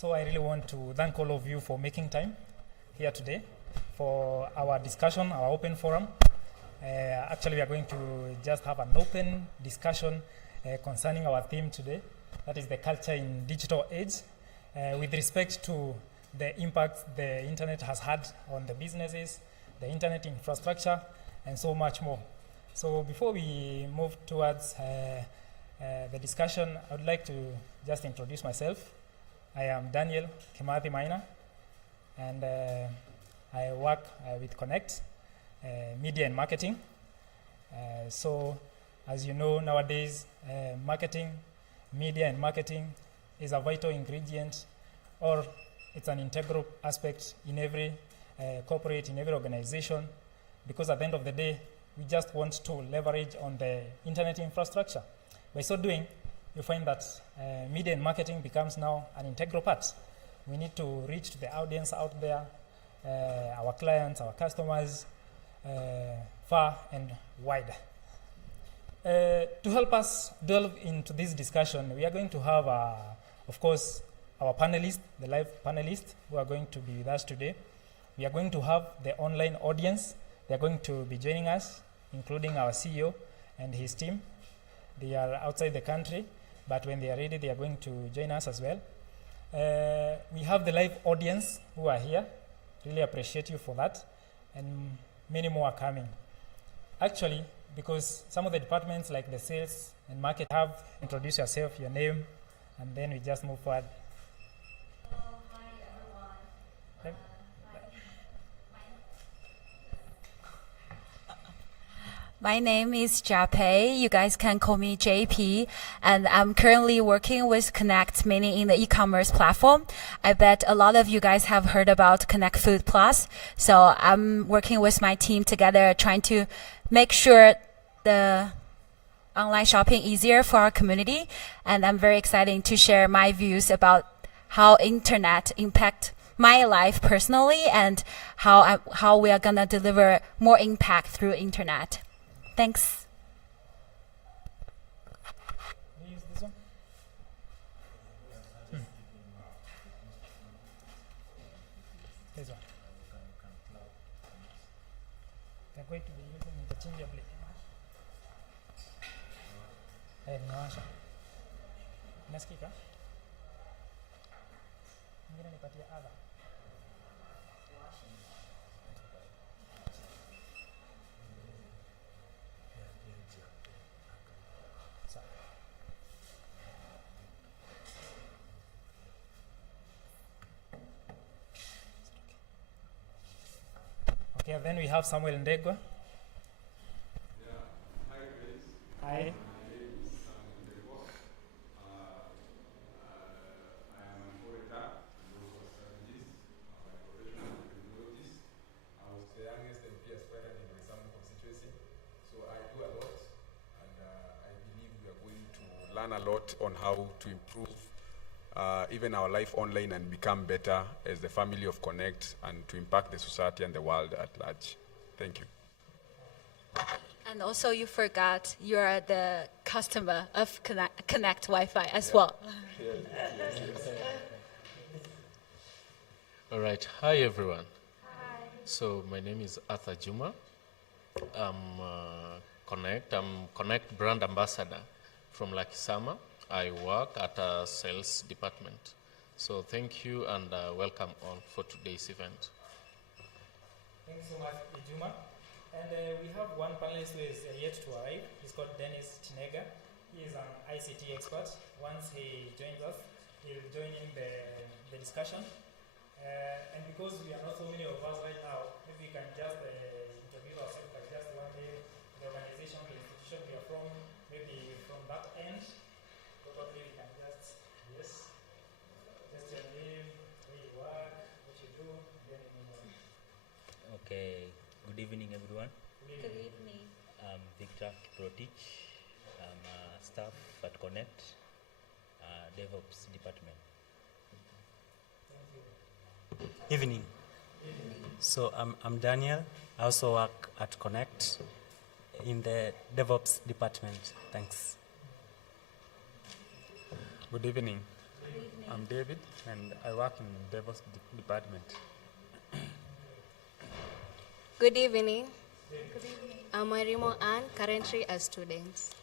So I really want to thank all of you for making time here today for our discussion, our open forum. Actually, we are going to just have an open discussion concerning our theme today, that is the culture in digital age, with respect to the impact the internet has had on the businesses, the internet infrastructure, and so much more. So before we move towards the discussion, I would like to just introduce myself. I am Daniel Kimathi Maina, and I work with Connect, media and marketing. So as you know, nowadays, marketing, media and marketing is a vital ingredient, or it's an integral aspect in every corporate, in every organization, because at the end of the day, we just want to leverage on the internet infrastructure. By so doing, you find that media and marketing becomes now an integral part. We need to reach to the audience out there, our clients, our customers, far and wide. To help us delve into this discussion, we are going to have, of course, our panelists, the live panelists who are going to be with us today. We are going to have the online audience. They are going to be joining us, including our CEO and his team. They are outside the country, but when they are ready, they are going to join us as well. We have the live audience who are here. Really appreciate you for that. And many more are coming. Actually, because some of the departments like the sales and market have, introduce yourself, your name, and then we just move forward. Hi everyone. My name is Japei. You guys can call me JP, and I'm currently working with Connect, mainly in the e-commerce platform. I bet a lot of you guys have heard about Connect Food Plus. So I'm working with my team together, trying to make sure the online shopping easier for our community. And I'm very excited to share my views about how internet impact my life personally, and how we are gonna deliver more impact through internet. Thanks. We use this one? This one. They're going to be using interchangeably. Nimewasha. Nasikika? Ingine nipatie other. Okay, then we have Samuel Ndegwa. Hi, friends. Hi. My name is Samuel Ndegwa. I am an orator and also a strategist. By profession, I'm a criminologist. I was the youngest MP aspirant in my Samu constituency. So I do a lot, and I believe we are going to learn a lot on how to improve even our life online and become better as the family of Connect, and to impact the society and the world at large. Thank you. And also you forgot you are the customer of Connect Wi-Fi as well. All right. Hi, everyone. Hi. So my name is Arthur Juma. I'm Connect brand ambassador from Lucky Summer. I work at a sales department. So thank you, and welcome all for today's event. Thanks so much, Ijuma. And we have one panelist who is yet to arrive. He's called Dennis Chinega. He is an ICT expert. Once he joins us, he'll join in the discussion. And because we are not so many of us right now, maybe we can just introduce ourselves by just one day, the organization, the institution we are from, maybe from that end. Probably we can just, yes, just your name, where you work, what you do, then you move on. Okay, good evening everyone. Good evening. I'm Victor Kiprotich. I'm staff at Connect, DevOps department. Evening. So I'm Daniel. I also work at Connect in the DevOps department. Thanks. Good evening. I'm David, and I work in DevOps department. Good evening. I'm Marimo Ann, currently a student.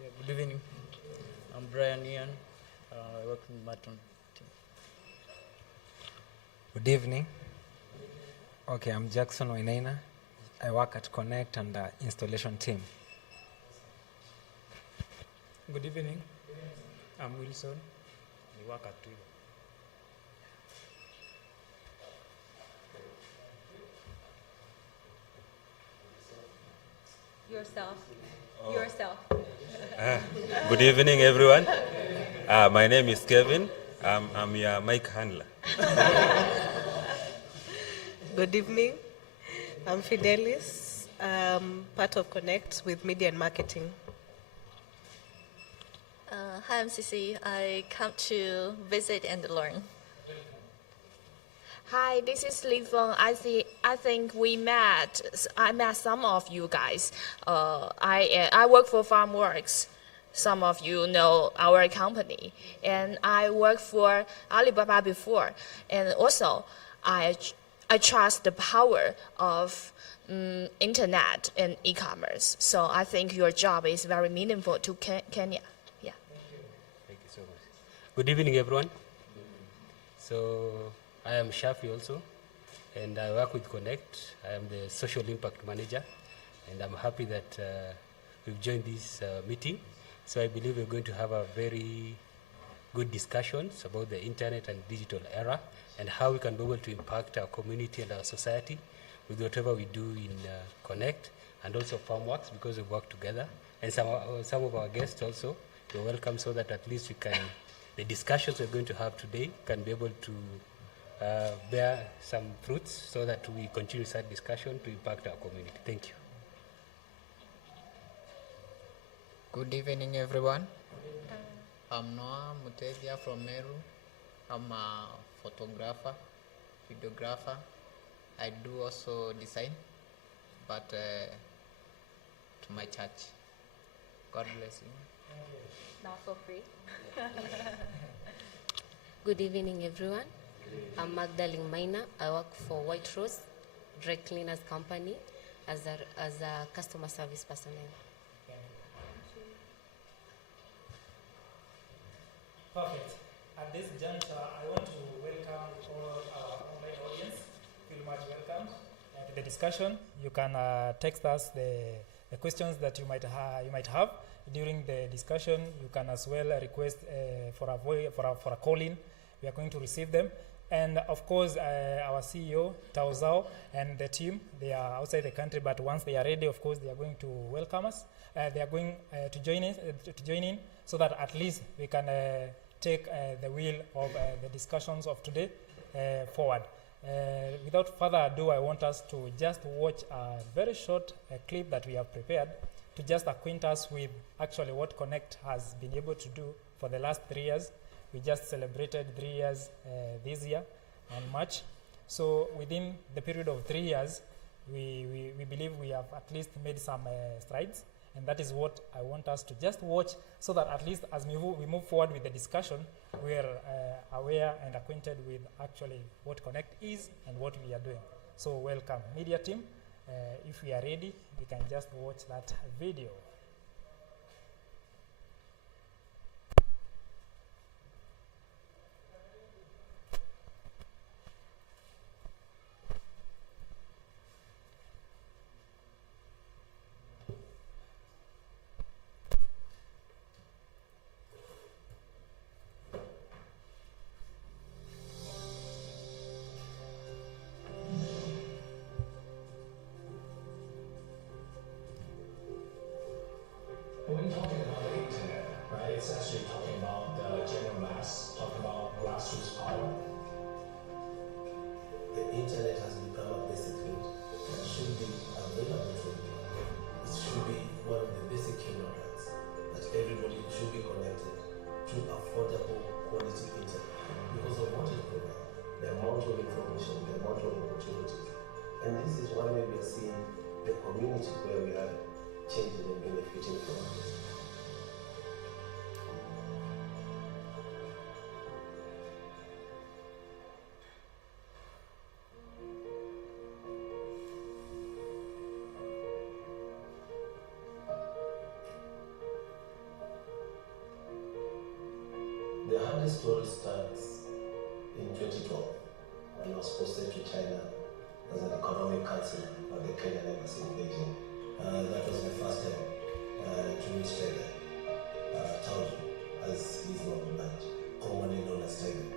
Yeah, good evening. I'm Brian Ian. I work in Maton team. Good evening. Okay, I'm Jackson Wainaina. I work at Connect and the installation team. Good evening. I'm Wilson. We work at Twiga. Yourself. Good evening, everyone. My name is Kevin. I'm your mic handler. Good evening. I'm Fidelis, part of Connect with Media and Marketing. Hi, I'm Cici. I come to visit and learn. Hi, this is Li Feng. I think I met some of you guys. I work for FarmWorks. Some of you know our company, and I worked for Alibaba before. And also, I trust the power of internet and e-commerce. So I think your job is very meaningful to Kenya. Yeah. Thank you so much. Good evening, everyone. So I am Shafi also, and I work with Connect. I am the social impact manager, and I'm happy that we've joined this meeting. So I believe we're going to have a very good discussions about the internet and digital era and how we can be able to impact our community and our society with whatever we do in Connect and also FarmWorks, because we work together. And some of our guests also, you're welcome, so that at least we can, the discussions we're going to have today can be able to bear some fruits so that we continue that discussion to impact our community. Thank you. Good evening, everyone. I'm Noah Mutevia from Meru. I'm a photographer, videographer. I do also design, but to my church. God bless you. Not for free. Good evening, everyone. I'm Magdalene Maina. I work for White Rose Dry Cleaners Company as a customer service personnel. Perfect. At this juncture, I want to welcome all our online audience. Feel much welcome to the discussion. You can text us the questions that you might have during the discussion. You can as well request for a call-in. We are going to receive them. And of course, our CEO, Tao Zhao, and the team, they are outside the country, but once they are ready, of course, they are going to welcome us. They are going to join in so that at least we can take the wheel of the discussions of today forward. Without further ado, I want us to just watch a very short clip that we have prepared to just acquaint us with actually what Connect has been able to do for the last 3 years. We just celebrated 3 years this year on March. So within the period of 3 years, we believe we have at least made some strides. And that is what I want us to just watch, so that at least as we move forward with the discussion, we are aware and acquainted with actually what Connect is and what we are doing. So welcome, media team. If we are ready, we can just watch that video. The hardest story starts in 2012 when I was posted to China as an economic counselor at the Kenyan Embassy in Beijing. That was my first time to meet Tiger, Tauju, as he's known but commonly known as Tiger.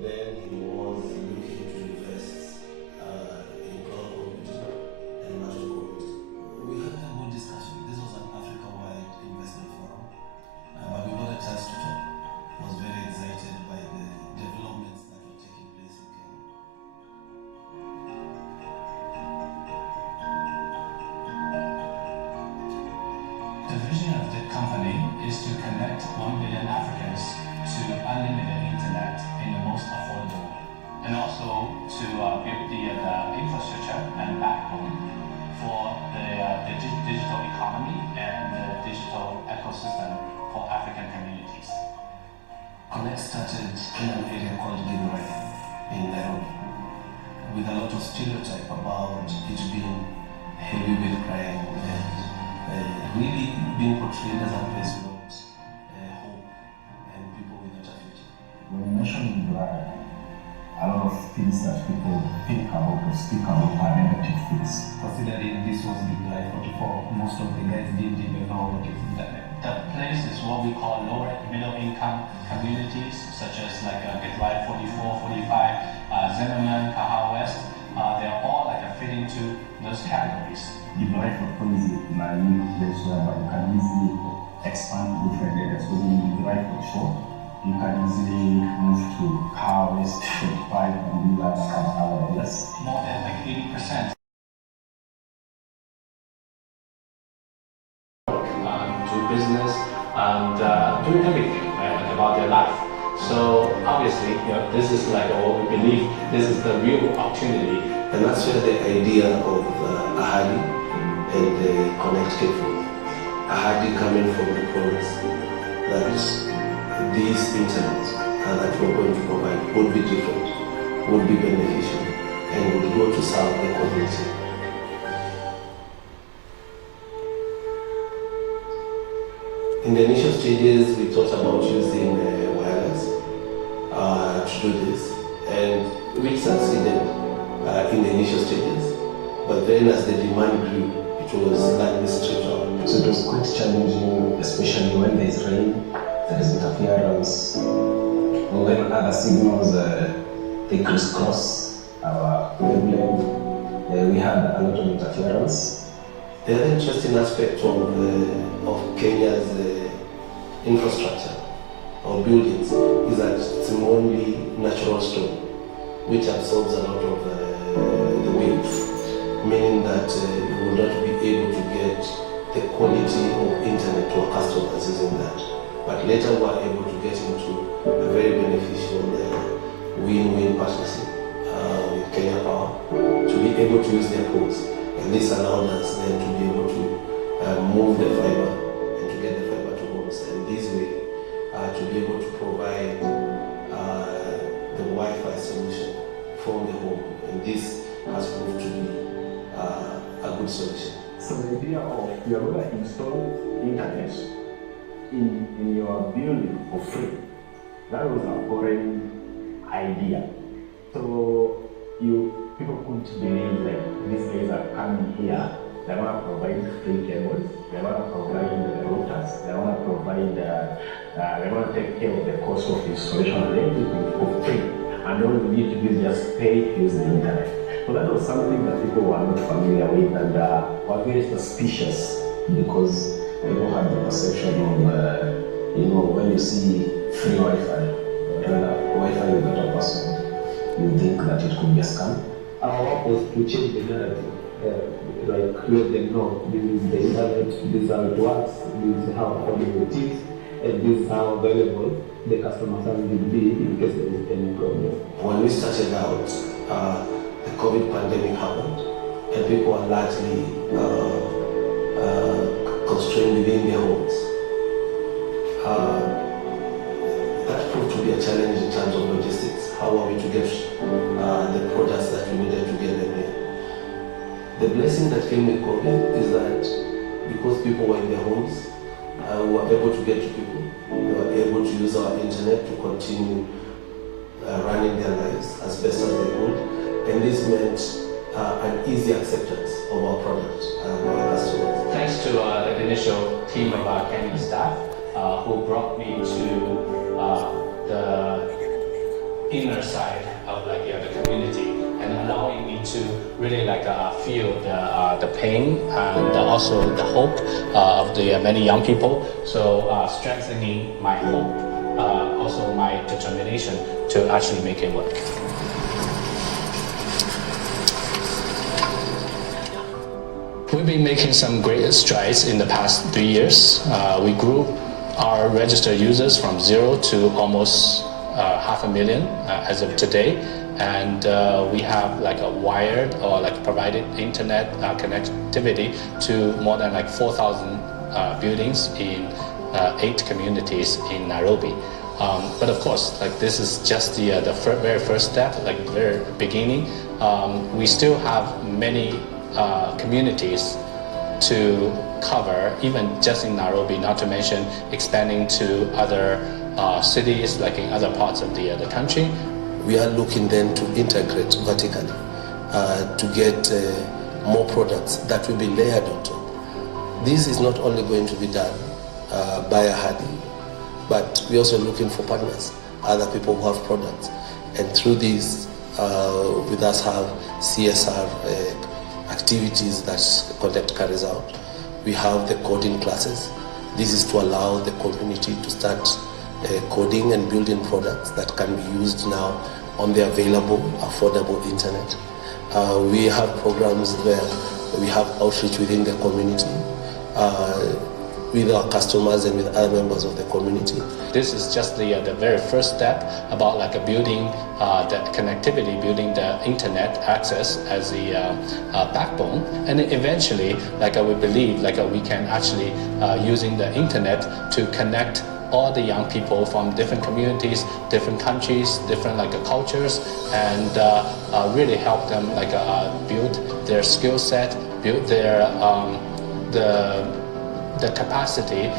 Then he was looking to invest in cloud computing and macro computing. We had a good discussion. This was an Africa-wide investment forum, but we got a chance to talk. I was very excited by the developments that were taking place in Kenya. The vision of the company is to connect 1 billion Africans to unlimited internet in the most affordable way, and also to build the infrastructure and backbone for the digital economy and the digital ecosystem for African communities. Connect started in an area called Githurai in Nairobi, with a lot of stereotype about it being heavy with crime and really being portrayed as a place without hope and people without a future. When you mention Githurai, a lot of things that people think about or speak about are negative things. Considering this was Githurai 44, most of the guys didn't even know what is internet. The place is what we call lower middle income communities, such as like Githurai 44, 45, Zimmerman, Kahawa West. They're all like fit into those categories. Githurai 44 is a unique place whereby you can easily expand different areas. Within Githurai 44, you can easily move to Kahawa West 45 and do that kind of other areas. More than like 80%. Do business and doing everything right, about their life. So obviously, this is like what we believe. This is the real opportunity, and that's where the idea of Ahadi and the Connect came from. Ahadi coming from the promise that these internet that we're going to provide would be different, would be beneficial, and would go to serve the community. In the initial stages, we thought about using wireless to do this, and we succeeded in the initial stages. But then as the demand grew, it was slightly stripped out. So it was quite challenging, especially when there is rain, there is interference, or when other signals they crisscross our wavelength. We had a lot of interference. The other interesting aspect of Kenya's infrastructure or buildings is that it's only natural stone, which absorbs a lot of the wind, meaning that we will not be able to get the quality of internet to our customers using that. But later we were able to get into a very beneficial win-win partnership with Kenya Power to be able to use their ports. And this allowed us then to be able to move the fiber and to get the fiber to homes. And this way, to be able to provide the Wi-Fi solution from the home. And this has proved to be a good solution. So the idea of you are going to install internet in your building for free, that was a foreign idea. So people couldn't believe like these guys are coming here, they want to provide free cables, they want to provide the routers, they want to provide they want to take care of the cost of installation and everything for free. And all we need to do is just pay to use the internet. So that was something that people were not familiar with and were very suspicious because people had the perception of, when you see free Wi-Fi, Wi-Fi without a password, you think that it could be a scam. Our work was to change the narrative, like let them know this is the internet, this is how it works, this is how affordable it is, and this is how available the customer service will be in case there is any problem. When we started out, the COVID pandemic happened, and people were largely constrained within their homes. That proved to be a challenge in terms of logistics. How are we to get the products that we needed to get them here? The blessing that came with COVID is that because people were in their homes, we were able to get to people. They were be able to use our internet to continue running their lives as best as they could. And this meant an easy acceptance of our product by our customers. Thanks to the initial team of our Kenya staff who brought me to the inner side of the community and allowing me to really feel the pain and also the hope of the many young people. So strengthening my hope, also my determination to actually make it work. We've been making some great strides in the past 3 years. We grew our registered users from 0 to almost 500,000 as of today, and we have a wired or provided internet connectivity to more than 4,000 buildings in 8 communities in Nairobi. But of course, this is just the very first step, the very beginning. We still have many communities to cover, even just in Nairobi, not to mention expanding to other cities in other parts of the country. We are looking then to integrate vertically to get more products that will be layered on top. This is not only going to be done by Ahadi, but we're also looking for partners, other people who have products. And through this, with us have CSR activities that Connect carries out. We have the coding classes. This is to allow the community to start coding and building products that can be used now on the available, affordable internet. We have programs where we have outreach within the community with our customers and with other members of the community. This is just the very first step about building the connectivity, building the internet access as the backbone, and then eventually, we believe, we can actually using the internet to connect all the young people from different communities, different countries, different cultures, and really help them build their skill set, build their the capacity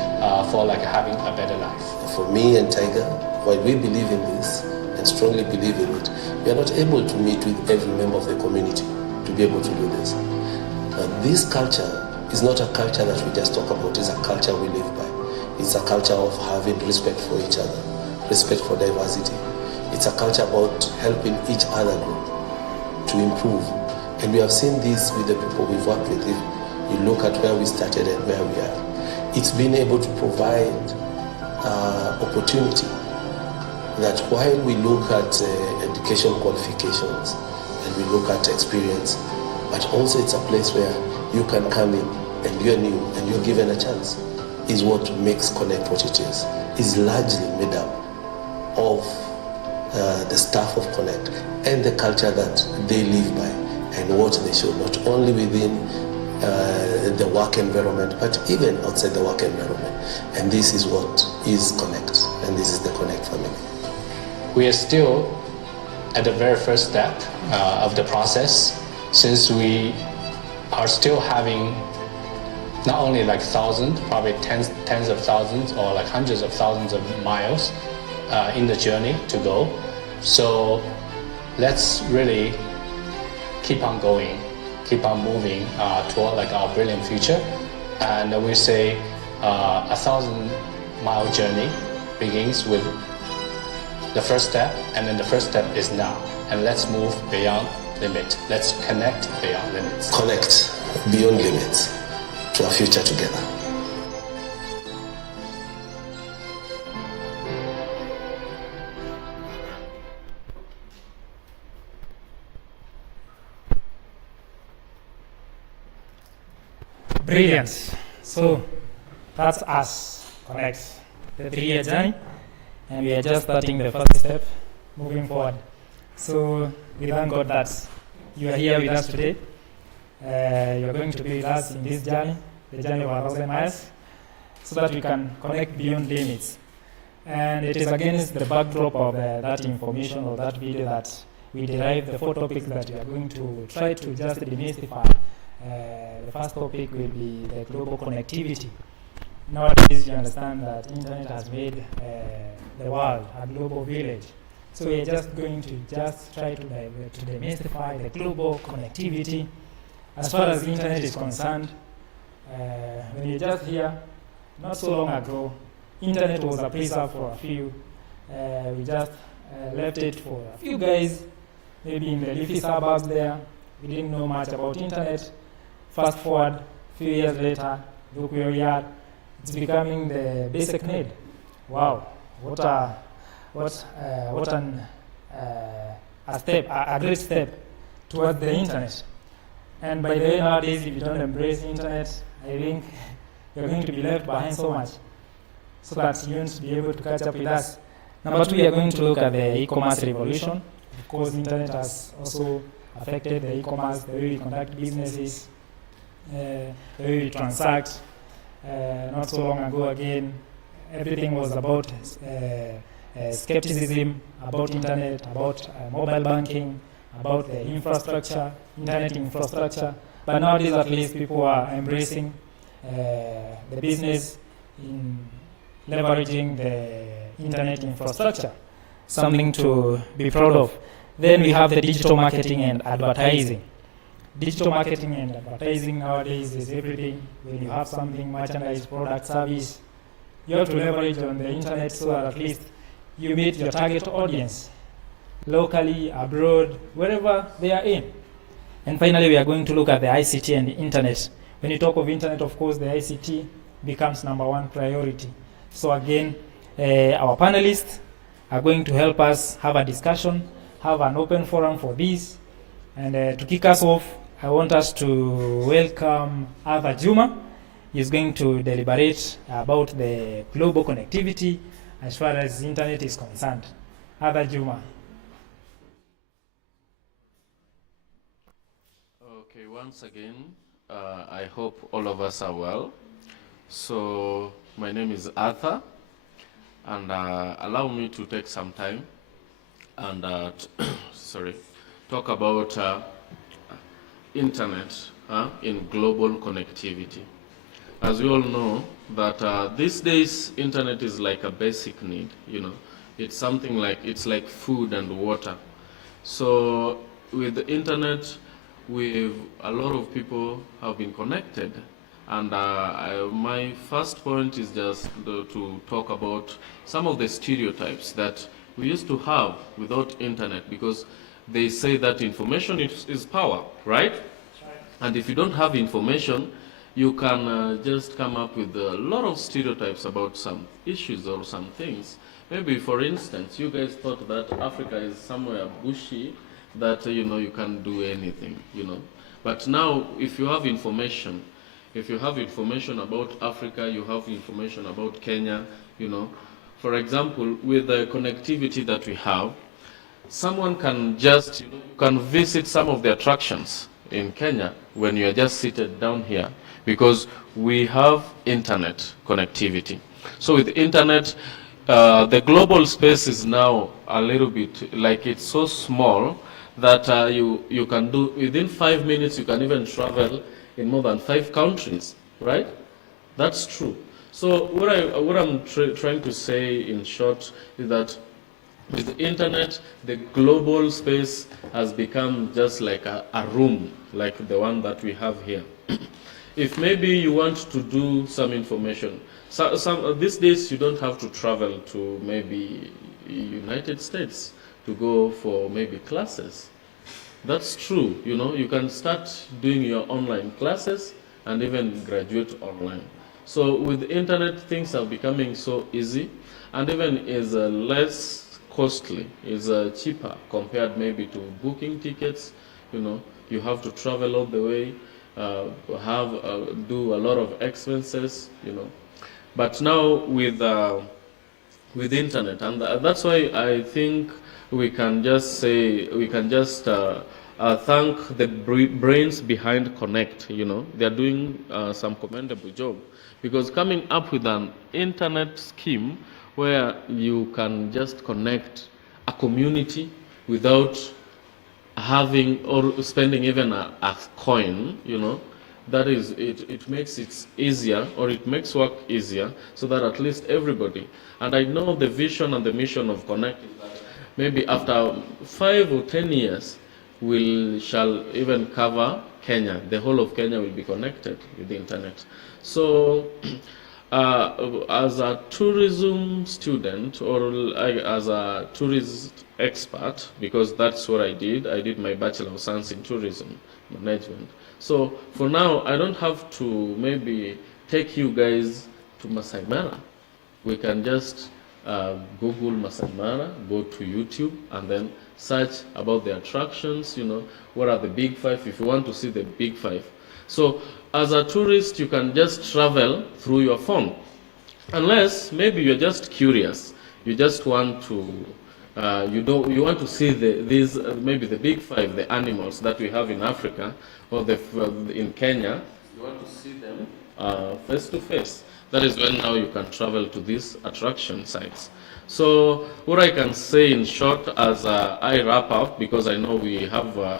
for having a better life. For me and Tiger, while we believe in this and strongly believe in it, we are not able to meet with every member of the community to be able to do this. This culture is not a culture that we just talk about, it's a culture we live by. It's a culture of having respect for each other, respect for diversity. It's a culture about helping each other grow, to improve. And we have seen this with the people we've worked with. If you look at where we started and where we are, it's been able to provide opportunity that while we look at education qualifications and we look at experience, but also it's a place where you can come in and you're new and you're given a chance, is what makes Connect what it is largely made up of the staff of Connect and the culture that they live by and what they show, not only within the work environment, but even outside the work environment. And this is what is Connect, and this is the Connect family. We are still at the very first step of the process, since we are still having not only thousands, probably tens of thousands or hundreds of thousands of miles in the journey to go. So let's really keep on going, keep on moving toward our brilliant future. And we say a 1,000-mile journey begins with the first step, and then the first step is now. And let's move beyond limit. Let's connect beyond limits. Connect beyond limits to a future together. Brilliant. So that's us, Connect, the 3-year journey, and we are just starting the first step, moving forward. So we thank God that you are here with us today. You're going to be with us in this journey, the journey of 1,000 miles, so that we can connect beyond limits. And it is against the backdrop of that information or that video that we derive the 4 topics that we are going to try to just demystify. The first topic will be the global connectivity. nowadays you understand that internet has made the world a global village. So we're just going to just try to demystify the global connectivity. As far as the internet is concerned, when you just hear, not so long ago, internet was a preserve for a few. We just left it for a few guys, maybe in the leafy suburbs there. We didn't know much about internet. Fast forward, a few years later, look where we are. It's becoming the basic need. Wow, what a great step towards the internet. And by the way, nowadays, if you don't embrace the internet, I think you're going to be left behind so much, so that you won't be able to catch up with us. Number two, we are going to look at the e-commerce revolution. Of course, the internet has also affected the e-commerce, the way we conduct businesses, the way we transact. Not so long ago, again, everything was about skepticism about internet, about mobile banking, about the infrastructure, internet infrastructure. But nowadays, at least, people are embracing the business in leveraging the internet infrastructure, something to be proud of. Then we have the digital marketing and advertising. Digital marketing and advertising nowadays is everything. When you have something, merchandise, product, service, you have to leverage on the internet so that at least you meet your target audience, locally, abroad, wherever they are in. And finally, we are going to look at the ICT and the internet. When you talk of internet, of course, the ICT becomes number one priority. So again, our panelists are going to help us have a discussion, have an open forum for this. And to kick us off, I want us to welcome Arthur Juma. He's going to deliberate about the global connectivity as far as the internet is concerned. Arthur Juma. Okay, once again, I hope all of us are well. So my name is Arthur, and allow me to take some time and talk about internet in global connectivity. As we all know that these days internet is like a basic need, you know. It's something like, it's like food and water. So with the internet, a lot of people have been connected. And my first point is just to talk about some of the stereotypes that we used to have without internet, because they say that information is power, right? And if you don't have information, you can just come up with a lot of stereotypes about some issues or some things. Maybe, for instance, you guys thought that Africa is somewhere bushy, that you can do anything, But now, if you have information about Africa, you have information about Kenya, For example, with the connectivity that we have, someone can just can visit some of the attractions in Kenya when you are just seated down here, because we have internet connectivity. So with internet, the global space is now a little bit like, it's so small that you can do, within 5 minutes, you can even travel in more than 5 countries, right? That's true. So what I'm trying to say in short is that with the internet, the global space has become just like a room, like the one that we have here. If maybe you want to do some information, these days you don't have to travel to maybe United States to go for maybe classes. That's true, you can start doing your online classes and even graduate online. So with the internet, things are becoming so easy, and even is less costly, is cheaper compared maybe to booking tickets. You have to travel all the way, do a lot of expenses, But now with internet, and that's why I think we can just say, thank the brains behind Connect. They're doing some commendable job, because coming up with an internet scheme where you can just connect a community without having or spending even a coin, that is, it makes it easier, or it makes work easier, so that at least everybody, and I know the vision and the mission of Connect is that maybe after 5 or 10 years, we shall even cover Kenya. The whole of Kenya will be connected with the internet. So, as a tourism student, or as a tourist expert, because that's what I did my Bachelor of Science in Tourism Management. So for now, I don't have to maybe take you guys to Masai Mara. We can just Google Masai Mara, go to YouTube, and then search about the attractions, what are the big 5, if you want to see the big 5. So as a tourist, you can just travel through your phone. Unless maybe you're just curious, you just want to, you want to see these maybe the big 5, the animals that we have in Africa, or in Kenya, you want to see them face to face. That is when now you can travel to these attraction sites. So what I can say in short as I wrap up, because I know we have a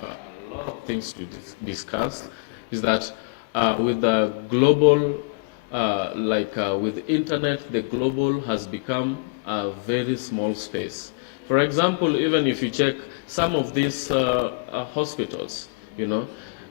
lot of things to discuss, is that with the global, with internet, the global has become a very small space. For example, even if you check some of these hospitals,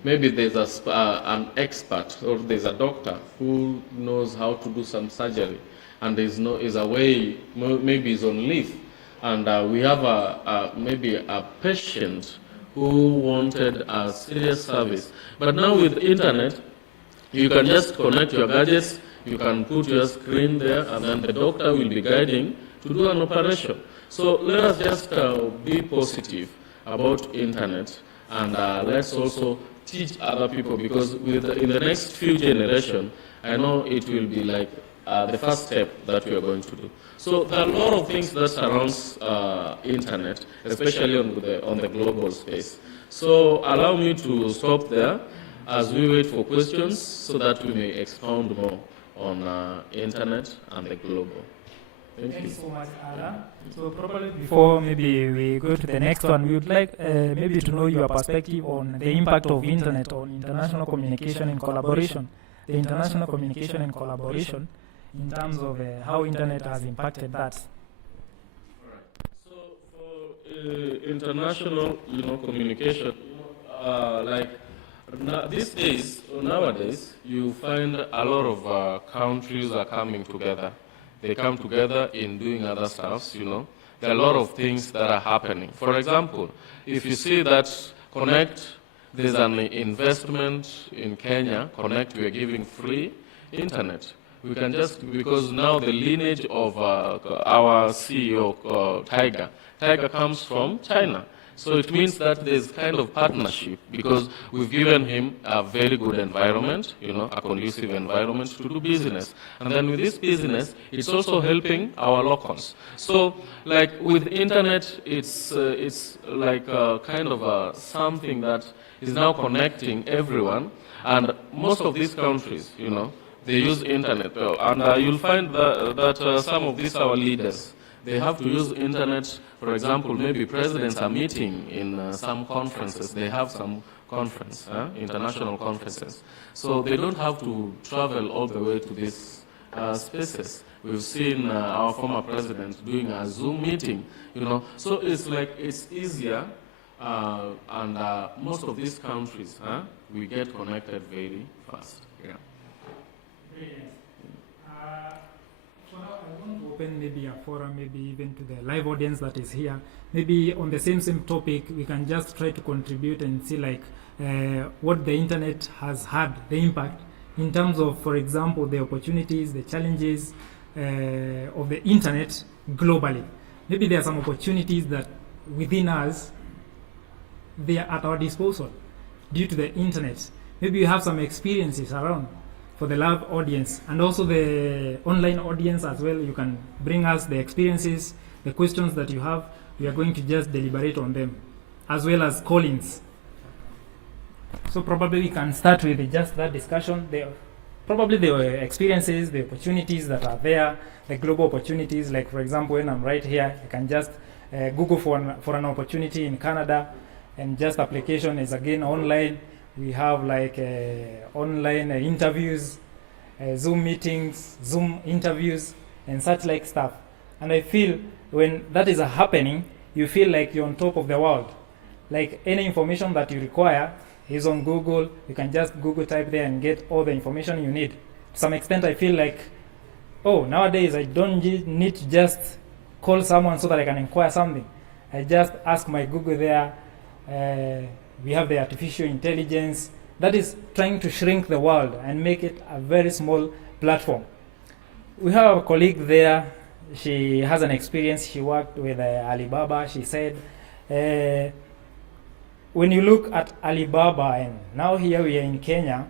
maybe there's an expert or there's a doctor who knows how to do some surgery, and is away, maybe is on leave, and we have maybe a patient who wanted a serious service. But now with internet, you can just connect your gadgets, you can put your screen there, and then the doctor will be guiding to do an operation. So let us just be positive about internet, and let's also teach other people, because in the next few generations, I know it will be like the first step that we are going to do. So there are a lot of things that surrounds internet, especially on the global space. So allow me to stop there as we wait for questions, so that we may expound more on internet and the global. Thank you so much, Alan. So probably before maybe we go to the next one, we would like maybe to know your perspective on the impact of internet on international communication and collaboration. The international communication and collaboration in terms of how internet has impacted that. So for international, communication, nowadays, you find a lot of countries are coming together. They come together in doing other stuff, There are a lot of things that are happening. For example, if you see that Connect, there's an investment in Kenya, Connect, we are giving free internet. We can just, because now the lineage of our CEO, Tiger comes from China. So it means that there's kind of partnership, because we've given him a very good environment, a conducive environment to do business. And then with this business, it's also helping our locals. So like with internet, it's like kind of something that is now connecting everyone. And most of these countries, they use internet. And you'll find that some of these our leaders, they have to use internet. For example, maybe presidents are meeting in some conferences. They have some conference, international conferences. So they don't have to travel all the way to these spaces. We've seen our former president doing a Zoom meeting, So it's like it's easier, and most of these countries, we get connected very fast. Yeah. Brilliant. For now, I want to open maybe a forum, maybe even to the live audience that is here. Maybe on the same topic, we can just try to contribute and see what the internet has had, the impact in terms of, for example, the opportunities, the challenges of the internet globally. Maybe there are some opportunities that within us, they are at our disposal due to the internet. Maybe you have some experiences around. For the live audience and also the online audience as well, you can bring us the experiences, the questions that you have. We are going to just deliberate on them, as well as call-ins. So probably we can start with just that discussion. Probably the experiences, the opportunities that are there, the global opportunities. Like for example, when I'm right here, I can just Google for an opportunity in Canada, and just application is again online. We have like online interviews, Zoom meetings, Zoom interviews, and such like stuff. And I feel when that is happening, you feel like you're on top of the world. Like any information that you require is on Google. You can just Google type there and get all the information you need. To some extent, I feel like, oh, nowadays I don't need to just call someone so that I can inquire something. I just ask my Google there. We have the artificial intelligence that is trying to shrink the world and make it a very small platform. We have a colleague there. She has an experience. She worked with Alibaba. She said, when you look at Alibaba, and now here we are in Kenya,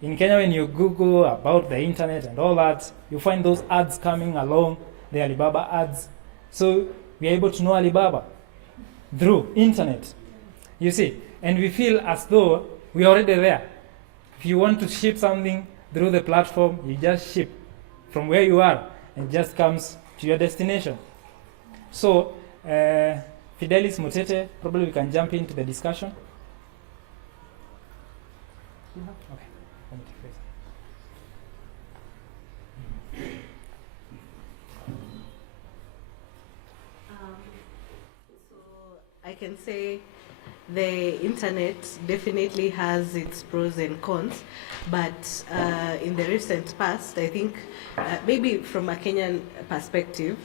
when you Google about the internet and all that, you find those ads coming along, the Alibaba ads. So we are able to know Alibaba through internet, you see. And we feel as though we are already there. If you want to ship something through the platform, you just ship from where you are, and it just comes to your destination. So, Fidelis Mutete, probably we can jump into the discussion. Okay. So I can say the internet definitely has its pros and cons, but in the recent past, I think maybe from a Kenyan perspective,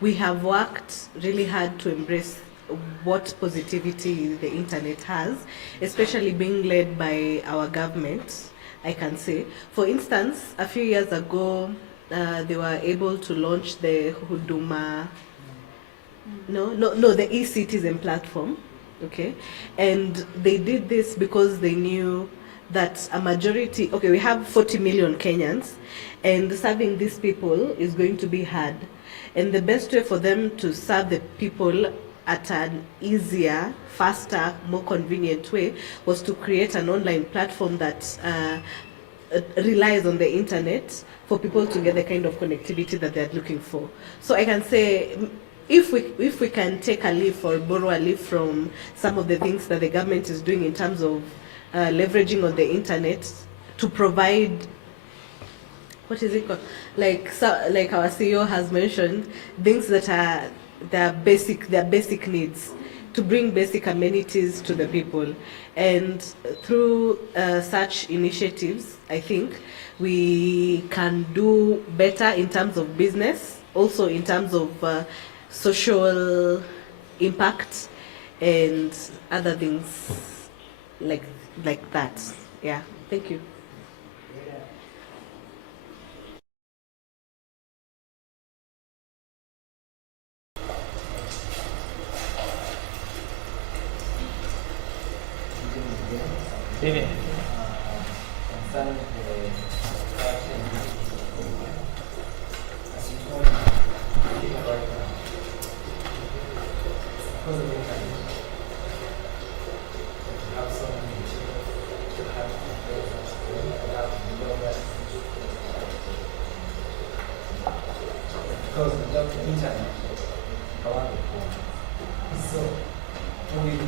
we have worked really hard to embrace what positivity the internet has, especially being led by our government, I can say. For instance, a few years ago, they were able to launch the Huduma, the e-citizen platform, okay? And they did this because they knew that a majority, okay, we have 40 million Kenyans, and serving these people is going to be hard. And the best way for them to serve the people at an easier, faster, more convenient way was to create an online platform that relies on the internet for people to get the kind of connectivity that they're looking for. So I can say, if we can take a leaf or borrow a leaf from some of the things that the government is doing in terms of leveraging on the internet to provide, what is it called? Like our CEO has mentioned, things that are their basic needs, to bring basic amenities to the people. And through such initiatives, I think we can do better in terms of business, also in terms of social impact and other things like that. Yeah, thank you. David. Because without the internet, so we need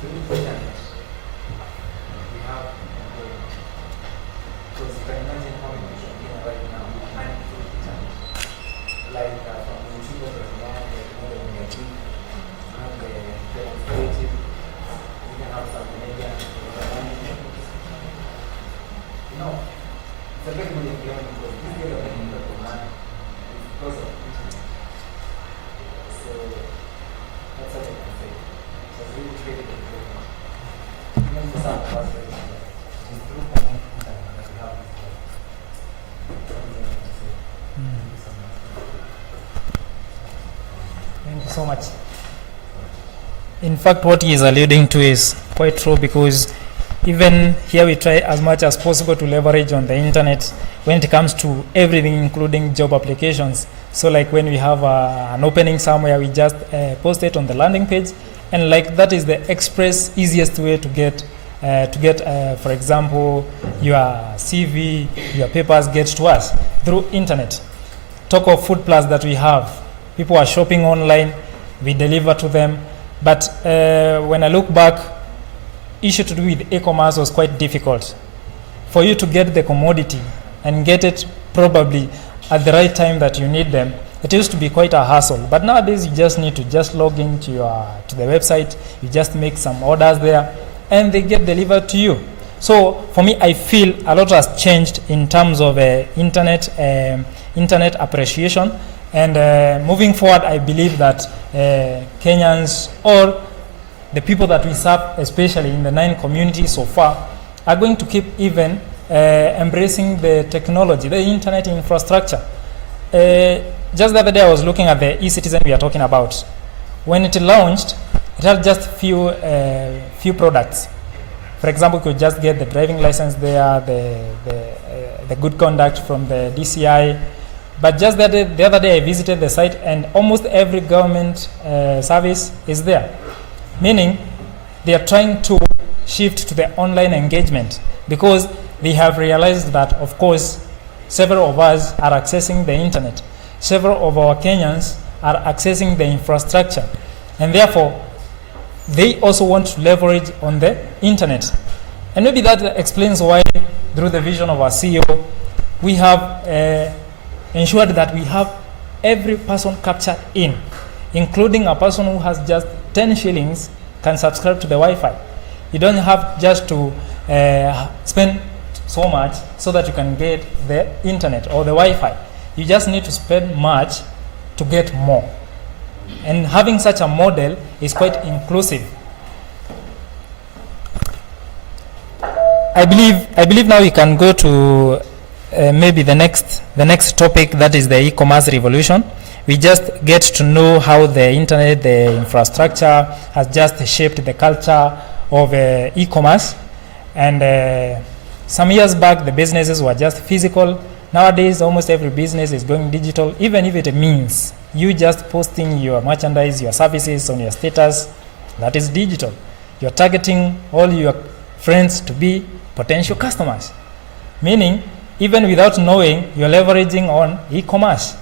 through the internet. We have, because you can imagine how much we are right now, money through the internet. Like from YouTube, we have the creative, we can have some media, it's a very good employment because this is a very important money because of internet. So that's what I can say. So it's really creative employment. Even for some of us right now, it's through connect internet that we have this job. Thank you so much. In fact, what he is alluding to is quite true, because even here we try as much as possible to leverage on the internet when it comes to everything, including job applications. So like when we have an opening somewhere, we just post it on the landing page, and like that is the express easiest way to get for example, your CV, your papers get to us through internet. Talk of Food Plus that we have. People are shopping online, we deliver to them. But when I look back, issue to do with e-commerce was quite difficult. For you to get the commodity and get it probably at the right time that you need them, it used to be quite a hassle. But nowadays, you just need to just log into to the website, you just make some orders there, and they get delivered to you. So for me, I feel a lot has changed in terms of internet appreciation. And moving forward, I believe that Kenyans or the people that we serve, especially in the 9 communities so far, are going to keep even embracing the technology, the internet infrastructure. Just the other day, I was looking at the e-citizen we are talking about. When it launched, it had just few products. For example, you could just get the driving license there, the good conduct from the DCI. But just the other day, I visited the site, and almost every government service is there. Meaning, they are trying to shift to the online engagement because they have realized that, of course, several of us are accessing the internet. Several of our Kenyans are accessing the infrastructure. And therefore, they also want to leverage on the internet. And maybe that explains why, through the vision of our CEO, we have ensured that we have every person captured in, including a person who has just 10 shillings can subscribe to the Wi-Fi. You don't have just to spend so much so that you can get the internet or the Wi-Fi. You just need to spend much to get more. And having such a model is quite inclusive. I believe now we can go to maybe the next topic, that is the e-commerce revolution. We just get to know how the internet, the infrastructure has just shaped the culture of e-commerce. And some years back, the businesses were just physical. Nowadays, almost every business is going digital, even if it means you just posting your merchandise, your services on your status. That is digital. You're targeting all your friends to be potential customers. Meaning, even without knowing, you're leveraging on e-commerce.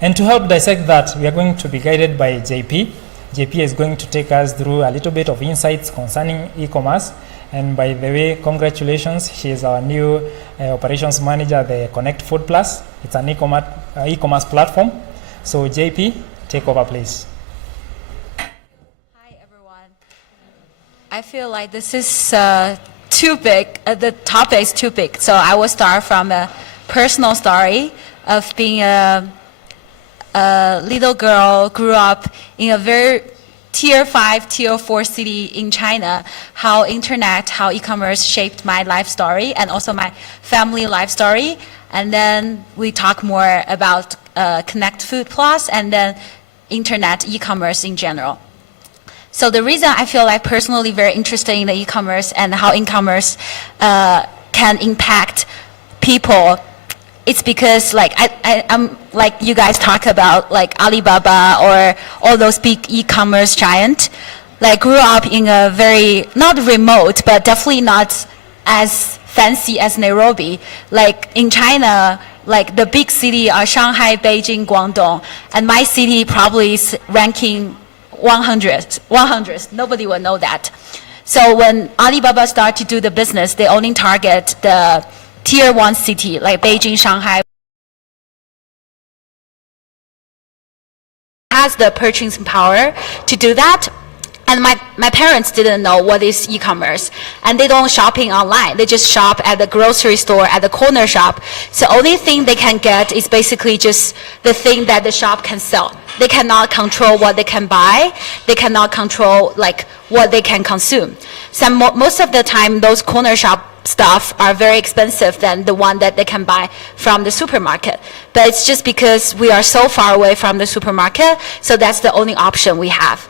And to help dissect that, we are going to be guided by JP. JP is going to take us through a little bit of insights concerning e-commerce. And by the way, congratulations, she is our new operations manager at the Connect Food Plus. It's an e-commerce platform. So JP, take over, please. Hi, everyone. I feel like this is too big. The topic is too big. So I will start from a personal story of being a little girl, grew up in a very tier 5, tier 4 city in China, how internet, how e-commerce shaped my life story and also my family life story. And then we talk more about Connect Food Plus and then internet e-commerce in general. So the reason I feel like personally very interested in the e-commerce and how e-commerce can impact people, it's because like I'm like you guys talk about like Alibaba or all those big e-commerce giant, like grew up in a very not remote but definitely not as fancy as Nairobi. Like in China, like the big city are Shanghai, Beijing, Guangdong, and my city probably is ranking 100. Nobody will know that. So when Alibaba started to do the business, they only target the tier 1 city like Beijing, Shanghai. Has the purchasing power to do that. And my parents didn't know what is e-commerce, and they don't shopping online. They just shop at the grocery store, at the corner shop. So only thing they can get is basically just the thing that the shop can sell. They cannot control what they can buy. They cannot control like what they can consume. So most of the time, those corner shop stuff are very expensive than the one that they can buy from the supermarket. But it's just because we are so far away from the supermarket, so that's the only option we have.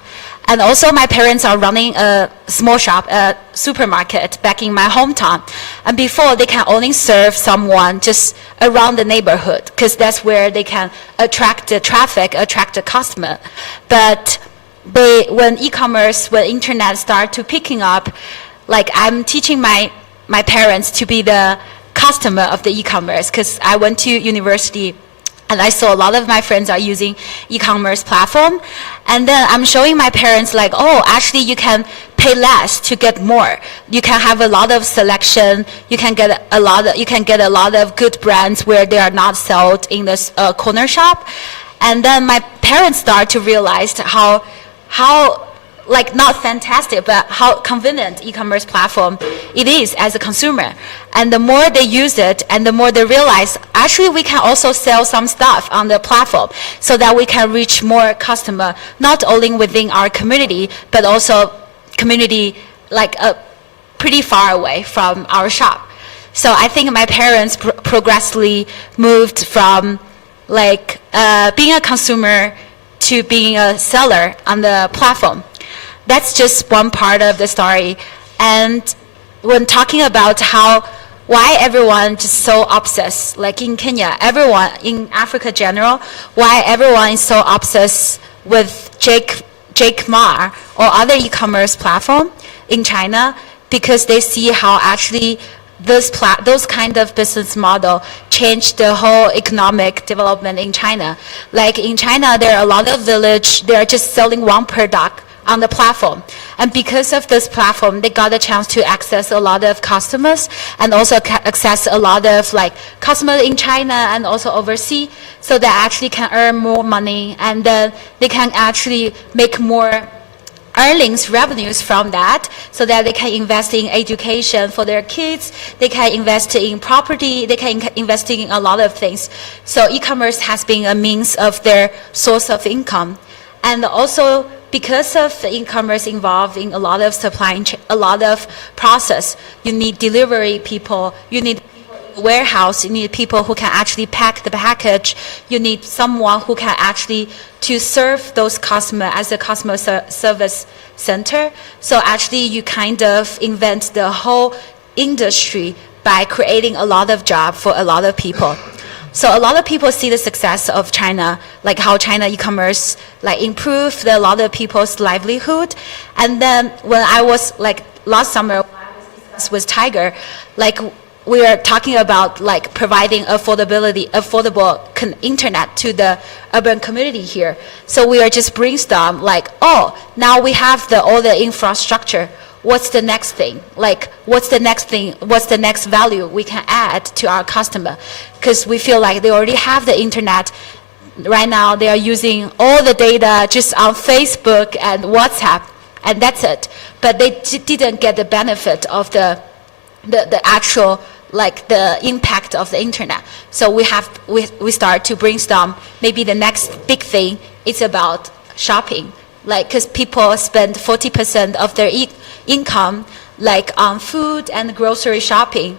And also my parents are running a small shop, a supermarket back in my hometown. And before they can only serve someone just around the neighborhood because that's where they can attract the traffic, attract the customer. But when e-commerce, when internet start to picking up, like I'm teaching my parents to be the customer of the e-commerce because I went to university And I saw a lot of my friends are using e-commerce platform. And then I'm showing my parents like, oh, actually you can pay less to get more. You can have a lot of selection. You can get a lot of good brands where they are not sold in this corner shop. And then my parents start to realize how like not fantastic, but how convenient e-commerce platform it is as a consumer. And the more they use it, and the more they realize, actually we can also sell some stuff on the platform so that we can reach more customer, not only within our community, but also community like pretty far away from our shop. So I think my parents progressively moved from like being a consumer to being a seller on the platform. That's just one part of the story. And when talking about why everyone just so obsessed, like in Kenya, everyone in Africa general, why everyone is so obsessed with Jack Ma or other e-commerce platform in China, because they see how actually those kind of business model changed the whole economic development in China. Like in China, there are a lot of village, they are just selling one product on the platform. And because of this platform, they got a chance to access a lot of customers and also access a lot of like customers in China and also overseas, so they actually can earn more money, and then they can actually make more revenues from that, so that they can invest in education for their kids, they can invest in property, they can invest in a lot of things. So e-commerce has been a means of their source of income. And also because of e-commerce involved in a lot of supply chain, a lot of process, you need delivery people, you need warehouse, you need people who can actually pack the package, you need someone who can actually to serve those customers as a customer service center. So actually you kind of invent the whole industry by creating a lot of jobs for a lot of people. So a lot of people see the success of China, like how China e-commerce like improved a lot of people's livelihood. And then when I was like last summer when I was with Tiger, like we are talking about like providing affordable internet to the urban community here. So we are just brainstorm like, oh, now we have all the infrastructure. What's the next thing? Like, what's the next thing? What's the next value we can add to our customer? Because we feel like they already have the internet. Right now, they are using all the data just on Facebook and WhatsApp, and that's it. But they didn't get the benefit of the actual, like the impact of the internet. So we start to brainstorm. Maybe the next big thing is about shopping, like because people spend 40% of their income like on food and grocery shopping.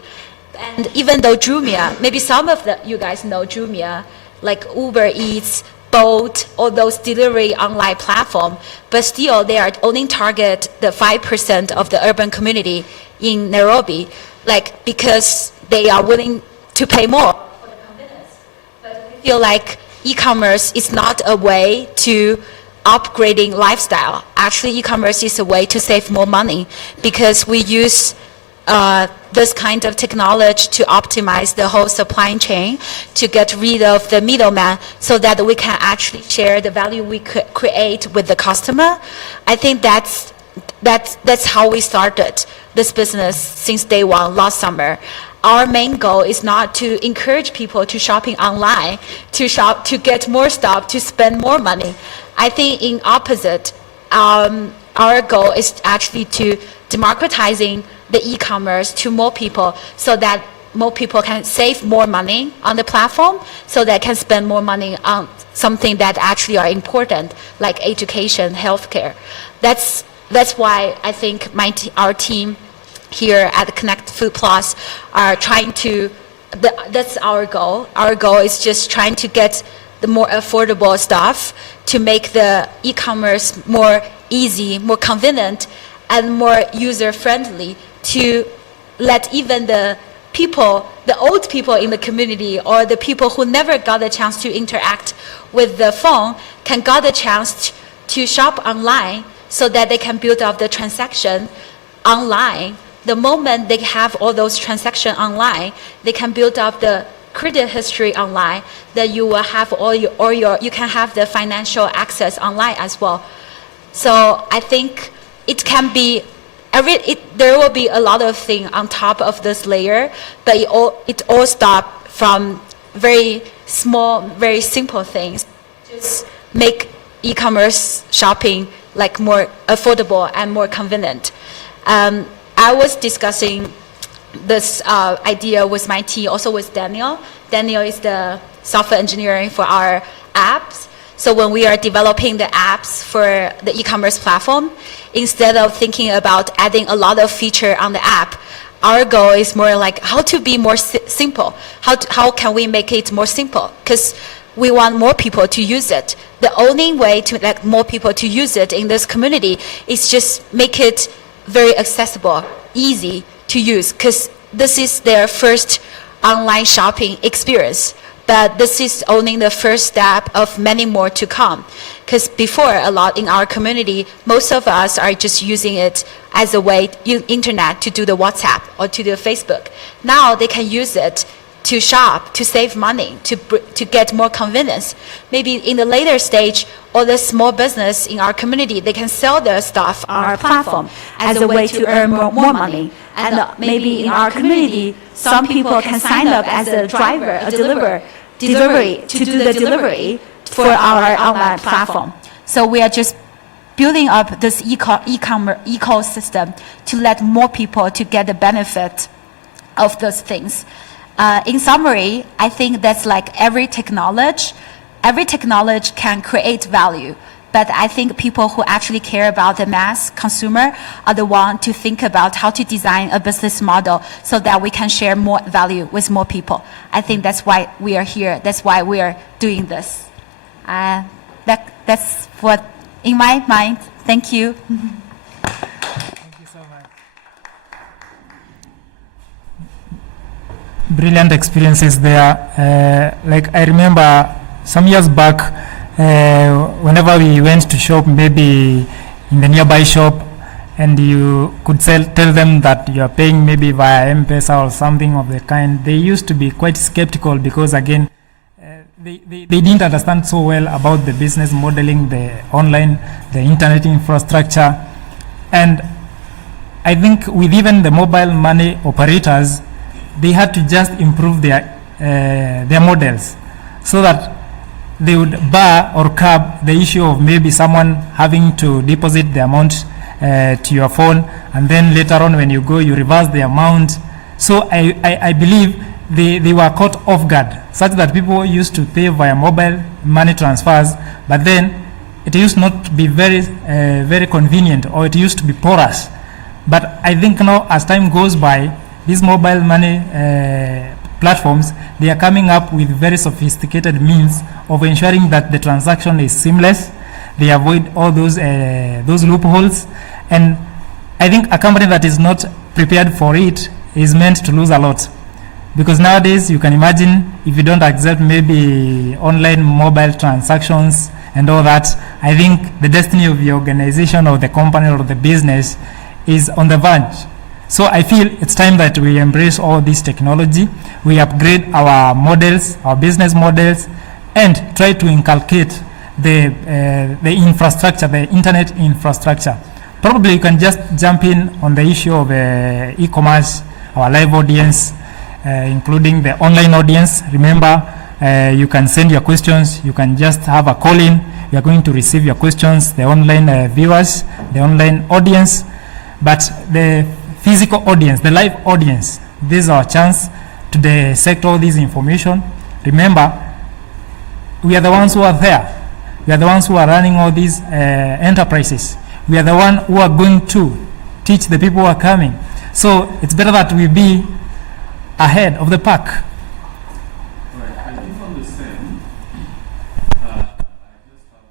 And even though Jumia, maybe some of you guys know Jumia, like Uber Eats, Bolt, all those delivery online platform, but still they are only target the 5% of the urban community in Nairobi, like because they are willing to pay more for the convenience. But we feel like e-commerce is not a way to upgrading lifestyle. Actually, e-commerce is a way to save more money, because we use this kind of technology to optimize the whole supply chain, to get rid of the middleman, so that we can actually share the value we create with the customer. I think that's how we started this business since day one last summer. Our main goal is not to encourage people to shopping online, to get more stuff, to spend more money. I think in opposite, our goal is actually to democratizing the e-commerce to more people, so that more people can save more money on the platform, so they can spend more money on something that actually are important, like education, healthcare. That's why I think our team here at Connect Food Plus are trying to, that's our goal. Our goal is just trying to get the more affordable stuff to make the e-commerce more easy, more convenient, and more user-friendly, to let even the people, the old people in the community, or the people who never got a chance to interact with the phone, can get a chance to shop online, so that they can build up the transaction online. The moment they have all those transactions online, they can build up the credit history online, then you will have you can have the financial access online as well. So I think it can be there will be a lot of things on top of this layer, but it all starts from very small, very simple things. Just make e-commerce shopping like more affordable and more convenient. I was discussing this idea with my team, also with Daniel. Daniel is the software engineering for our apps. So when we are developing the apps for the e-commerce platform, instead of thinking about adding a lot of feature on the app, our goal is more like how to be more simple. How can we make it more simple? Because we want more people to use it. The only way to let more people to use it in this community is just make it very accessible, easy to use, because this is their first online shopping experience. But this is only the first step of many more to come. Because before, a lot in our community, most of us are just using it as a way, internet, to do the WhatsApp or to do Facebook. Now they can use it to shop, to save money, to get more convenience. Maybe in the later stage, all the small business in our community, they can sell their stuff on our platform as a way to earn more money. And maybe in our community, some people can sign up as a driver, a delivery to do the delivery for our online platform. So we are just building up this e-commerce ecosystem to let more people to get the benefit of those things. In summary, I think that's like every technology can create value. But I think people who actually care about the mass consumer are the one to think about how to design a business model so that we can share more value with more people. I think that's why we are here. That's why we are doing this. That's what in my mind. Thank you. Thank you so much. Brilliant experiences there. Like I remember some years back, whenever we went to shop, maybe in the nearby shop, and you could tell them that you are paying maybe via M-Pesa or something of the kind, they used to be quite skeptical because, again, they didn't understand so well about the business modeling, the online, the internet infrastructure. And I think with even the mobile money operators, they had to just improve their models so that they would bar or curb the issue of maybe someone having to deposit the amount to your phone, and then later on when you go, you reverse the amount. So I believe they were caught off guard, such that people used to pay via mobile money transfers, but then it used not to be very convenient, or it used to be porous. But I think now, as time goes by, these mobile money platforms, they are coming up with very sophisticated means of ensuring that the transaction is seamless. They avoid all those loopholes, and I think a company that is not prepared for it is meant to lose a lot, because nowadays you can imagine if you don't accept maybe online mobile transactions and all that, I think the destiny of the organization or the company or the business is on the verge. So I feel it's time that we embrace all this technology, we upgrade our models, our business models, and try to inculcate the infrastructure, the internet infrastructure. Probably you can just jump in on the issue of e-commerce, our live audience, including the online audience. Remember, you can send your questions, you can just have a call-in, you are going to receive your questions, the online viewers, the online audience, but the physical audience, the live audience, this is our chance to dissect all this information. Remember, we are the ones who are there. We are the ones who are running all these enterprises. We are the ones who are going to teach the people who are coming. So it's better that we be ahead of the pack. Right. I think on the same, I just have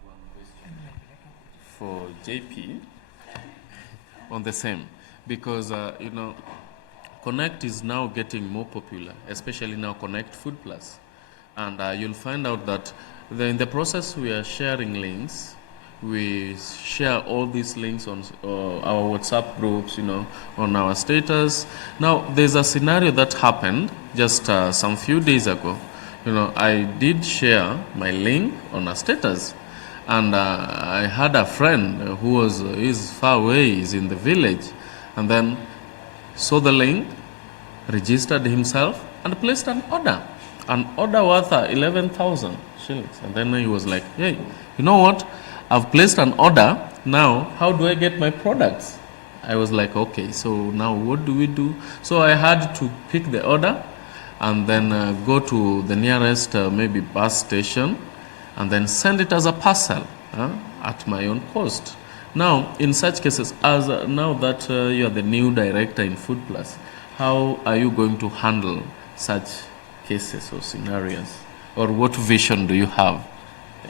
one question for JP on the same. Because, Connect is now getting more popular, especially now Connect Food Plus. And you'll find out that in the process we are sharing links, we share all these links on our WhatsApp groups, on our status. Now, there's a scenario that happened just some few days ago. I did share my link on a status, and I had a friend who is far away, is in the village, and then saw the link, registered himself, and placed an order worth 11,000 shillings. And then he was like, hey, you know what? I've placed an order. Now, how do I get my products? I was like, okay, so now what do we do? So I had to pick the order and then go to the nearest maybe bus station and then send it as a parcel at my own cost. Now, in such cases, as now that you are the new director in Food Plus, how are you going to handle such cases or scenarios? Or what vision do you have?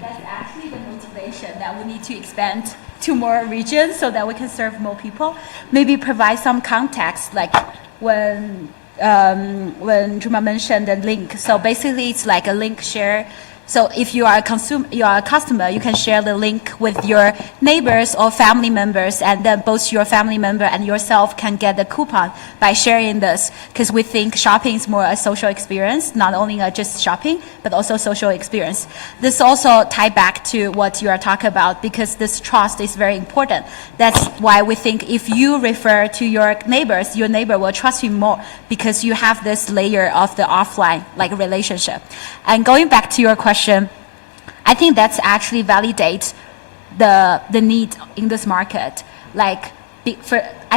That's actually the motivation that we need to expand to more regions so that we can serve more people. Maybe provide some context, like when Juma mentioned the link. So basically, it's like a link share. So if you are a customer, you can share the link with your neighbors or family members, and then both your family member and yourself can get the coupon by sharing this. Because we think shopping is more a social experience, not only just shopping, but also social experience. This also ties back to what you are talking about, because this trust is very important. That's why we think if you refer to your neighbors, your neighbor will trust you more because you have this layer of the offline relationship. And going back to your question, I think that's actually validates the need in this market. I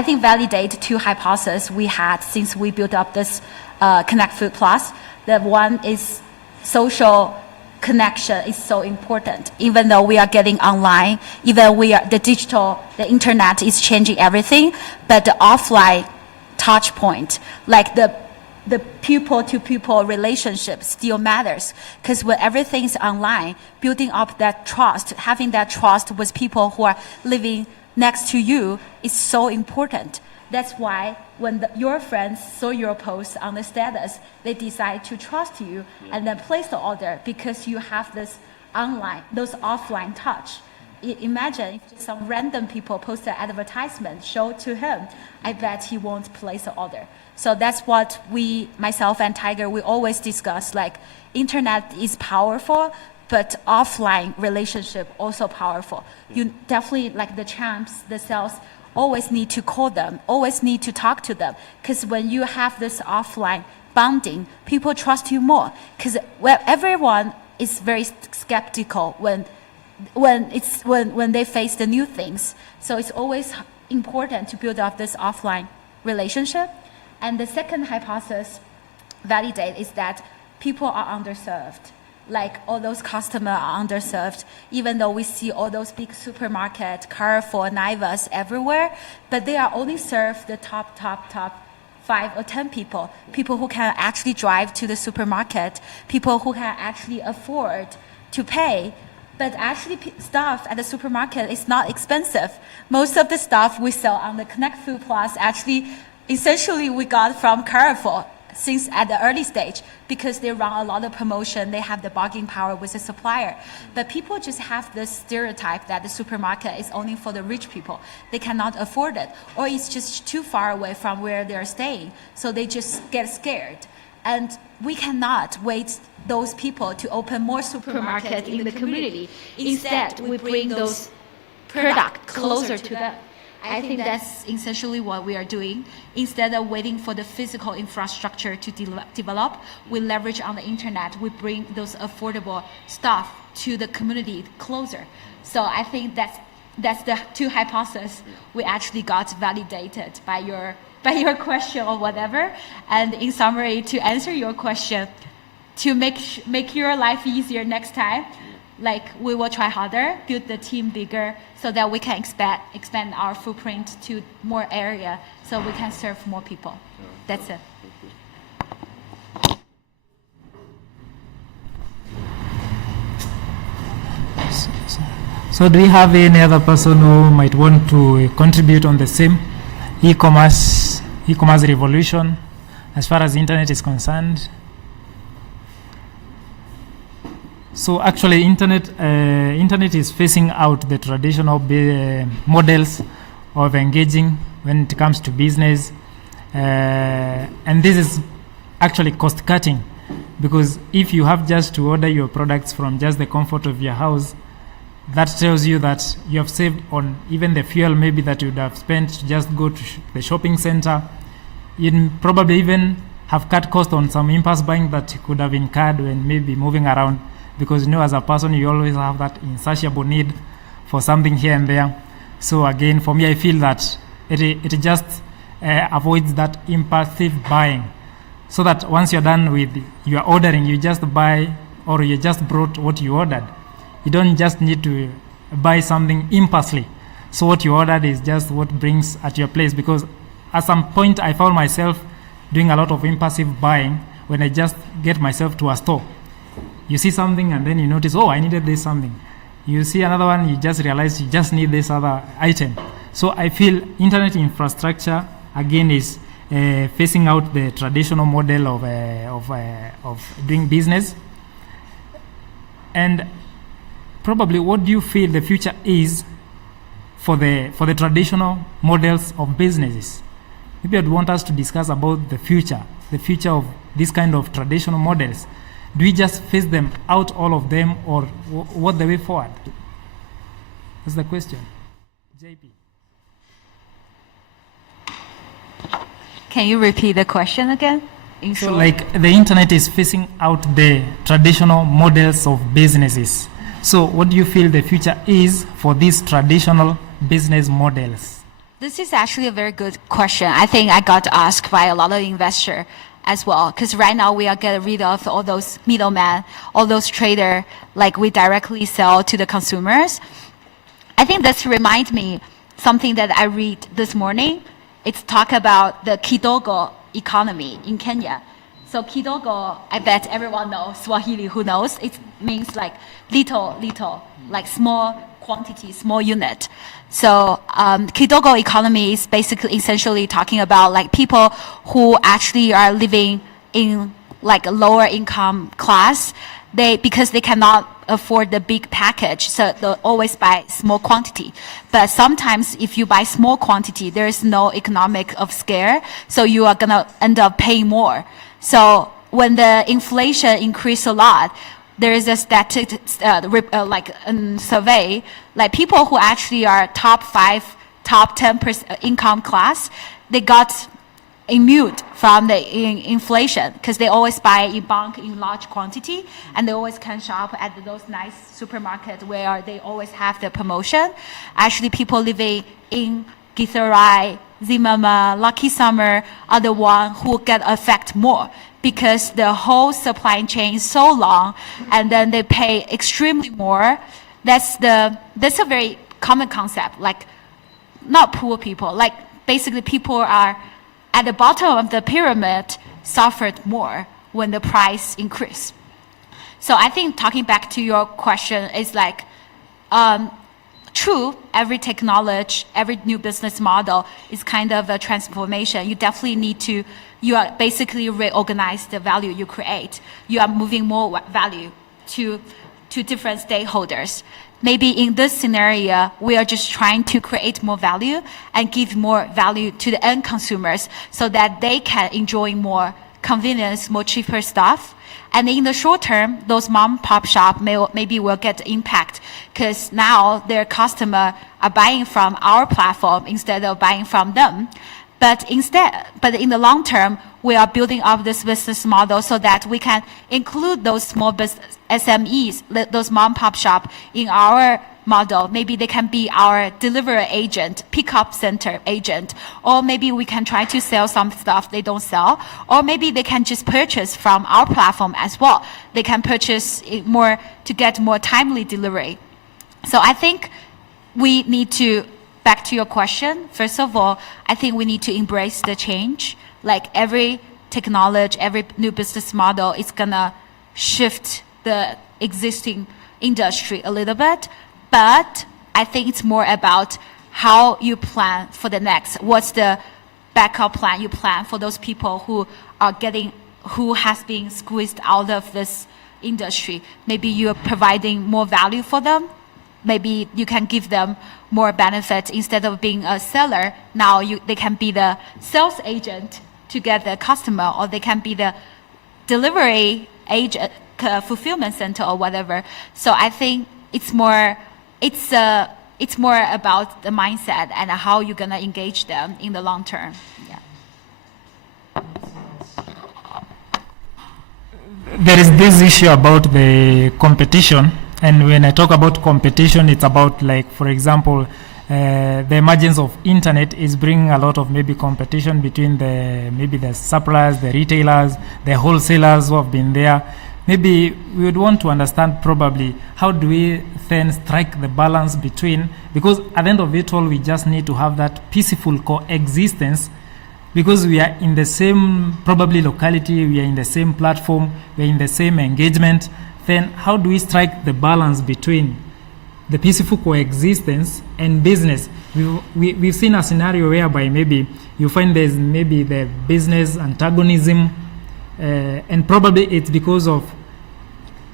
think validate two hypotheses we had since we built up this Connect Food Plus. The one is social connection is so important. Even though we are getting online, the internet is changing everything, but the offline touch point, like the people-to-people relationship still matters, because when everything is online, building up that trust, having that trust with people who are living next to you is so important. That's why when your friends saw your post on the status, they decide to trust you and then place the order because you have those offline touch. Imagine if some random people post an advertisement, show to him, I bet he won't place the order. So that's what myself and Tiger, we always discuss, internet is powerful, but offline relationship also powerful. You definitely, the champs, the sales, always need to call them, always need to talk to them. Because when you have this offline bonding, people trust you more. Because everyone is very skeptical when they face the new things. So it's always important to build up this offline relationship. And the second hypothesis validate is that people are underserved. All those customers are underserved, even though we see all those big supermarkets, Carrefour, Naivas everywhere, but they are only serve the top 5 or 10 people who can actually drive to the supermarket, people who can actually afford to pay. But actually, stuff at the supermarket is not expensive. Most of the stuff we sell on the Connect Food Plus essentially we got from Carrefour since at the early stage, because they run a lot of promotion, they have the bargaining power with the supplier. But people just have this stereotype that the supermarket is only for the rich people. They cannot afford it, or it's just too far away from where they're staying, so they just get scared. And we cannot wait those people to open more supermarkets in the community. Instead, we bring those products closer to them. I think that's essentially what we are doing. Instead of waiting for the physical infrastructure to develop, we leverage on the internet. We bring those affordable stuff to the community closer. So I think that's the two hypotheses we actually got validated by your question or whatever. And in summary, to answer your question, to make your life easier next time, we will try harder, build the team bigger, so that we can expand our footprint to more area, so we can serve more people. That's it. So do we have any other person who might want to contribute on the same e-commerce revolution as far as the internet is concerned? So actually, internet is phasing out the traditional models of engaging when it comes to business, and this is actually cost cutting, because if you have just to order your products from just the comfort of your house, that tells you that you have saved on even the fuel maybe that you would have spent to just go to the shopping center. You'd probably even have cut cost on some impulse buying that you could have incurred when maybe moving around, because you know, as a person, you always have that insatiable need for something here and there. So again, for me, I feel that it just avoids that impulsive buying, so that once you're done with your ordering, you just buy, or you just brought what you ordered. You don't just need to buy something impulsively. So what you ordered is just what brings at your place, because at some point I found myself doing a lot of impulsive buying when I just get myself to a store. You see something and then you notice, oh, I needed this something. You see another one, you just realize you just need this other item. So I feel internet infrastructure, again, is phasing out the traditional model of doing business. And probably, what do you feel the future is for the traditional models of businesses? Maybe I'd want us to discuss about the future of this kind of traditional models. Do we just phase them out, all of them, or what the way forward? That's the question. JP. Can you repeat the question again? So, like, the internet is phasing out the traditional models of businesses. So what do you feel the future is for these traditional business models? This is actually a very good question. I think I got asked by a lot of investors as well, because right now we are getting rid of all those middlemen, all those traders, like we directly sell to the consumers. I think this reminds me something that I read this morning. It's talk about the kidogo economy in Kenya. So kidogo, I bet everyone knows, Swahili, who knows? It means like little, like small quantity, small unit. So kidogo economy is basically essentially talking about like people who actually are living in like a lower income class. Because they cannot afford the big package, so they'll always buy small quantity. But sometimes if you buy small quantity, there is no economic of scale, so you are gonna end up paying more. So when the inflation increase a lot, there is a survey, like people who actually are top 5, top 10% income class, they got immune from the inflation because they always buy in bulk in large quantity, and they always can shop at those nice supermarkets where they always have the promotion. Actually, people living in Githurai, Zimmerman, Lucky Summer are the one who get affected more because the whole supply chain is so long, and then they pay extremely more. That's a very common concept. Like, not poor people, like basically people are at the bottom of the pyramid suffered more when the price increased. So I think talking back to your question is like, true, every technology, every new business model is kind of a transformation. You definitely need to, you are basically reorganize the value you create. You are moving more value to different stakeholders. Maybe in this scenario, we are just trying to create more value and give more value to the end consumers so that they can enjoy more convenience, more cheaper stuff. And in the short term, those mom-pop shop maybe will get impact because now their customer are buying from our platform instead of buying from them. But in the long term, we are building up this business model so that we can include those small business SMEs, those mom-pop shop in our model. Maybe they can be our delivery agent, pickup center agent, or maybe we can try to sell some stuff they don't sell, or maybe they can just purchase from our platform as well. They can purchase more to get more timely delivery. So I think we need to, back to your question, first of all, I think we need to embrace the change. Like every technology, every new business model is gonna shift the existing industry a little bit, but I think it's more about how you plan for the next. What's the backup plan you plan for those people who has been squeezed out of this industry. Maybe you're providing more value for them. Maybe you can give them more benefits instead of being a seller. Now they can be the sales agent to get the customer, or they can be the delivery agent, fulfillment center, or whatever. So I think it's more about the mindset and how you're gonna engage them in the long term. Yeah. There is this issue about the competition, and when I talk about competition, it's about, like, for example, the emergence of internet is bringing a lot of maybe competition between the suppliers, the retailers, the wholesalers who have been there. Maybe we would want to understand probably how do we then strike the balance between, because at the end of it all, we just need to have that peaceful coexistence, because we are in the same probably locality, we are in the same platform, we are in the same engagement. Then how do we strike the balance between the peaceful coexistence and business? We've seen a scenario whereby maybe you find there's maybe the business antagonism, and probably it's because of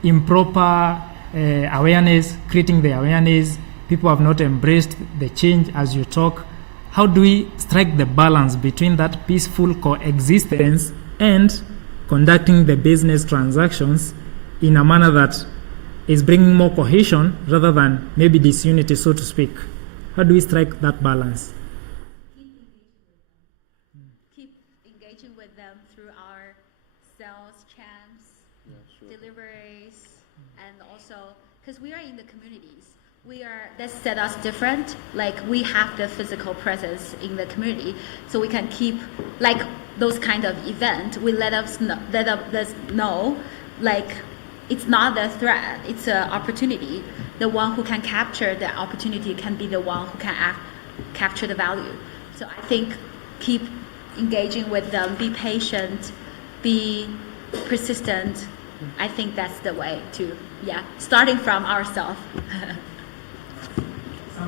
improper awareness, creating the awareness. People have not embraced the change as you talk. How do we strike the balance between that peaceful coexistence and conducting the business transactions in a manner that is bringing more cohesion rather than maybe disunity, so to speak? How do we strike that balance? Keep engaging with them through our sales champs, deliveries, and also because we are in the communities. That set us different. Like, we have the physical presence in the community, so we can keep, like, those kind of event. We let us know, like, it's not a threat, it's an opportunity. The one who can capture the opportunity can be the one who can capture the value. So I think keep engaging with them, be patient, be persistent. I think that's the way to, starting from ourselves. I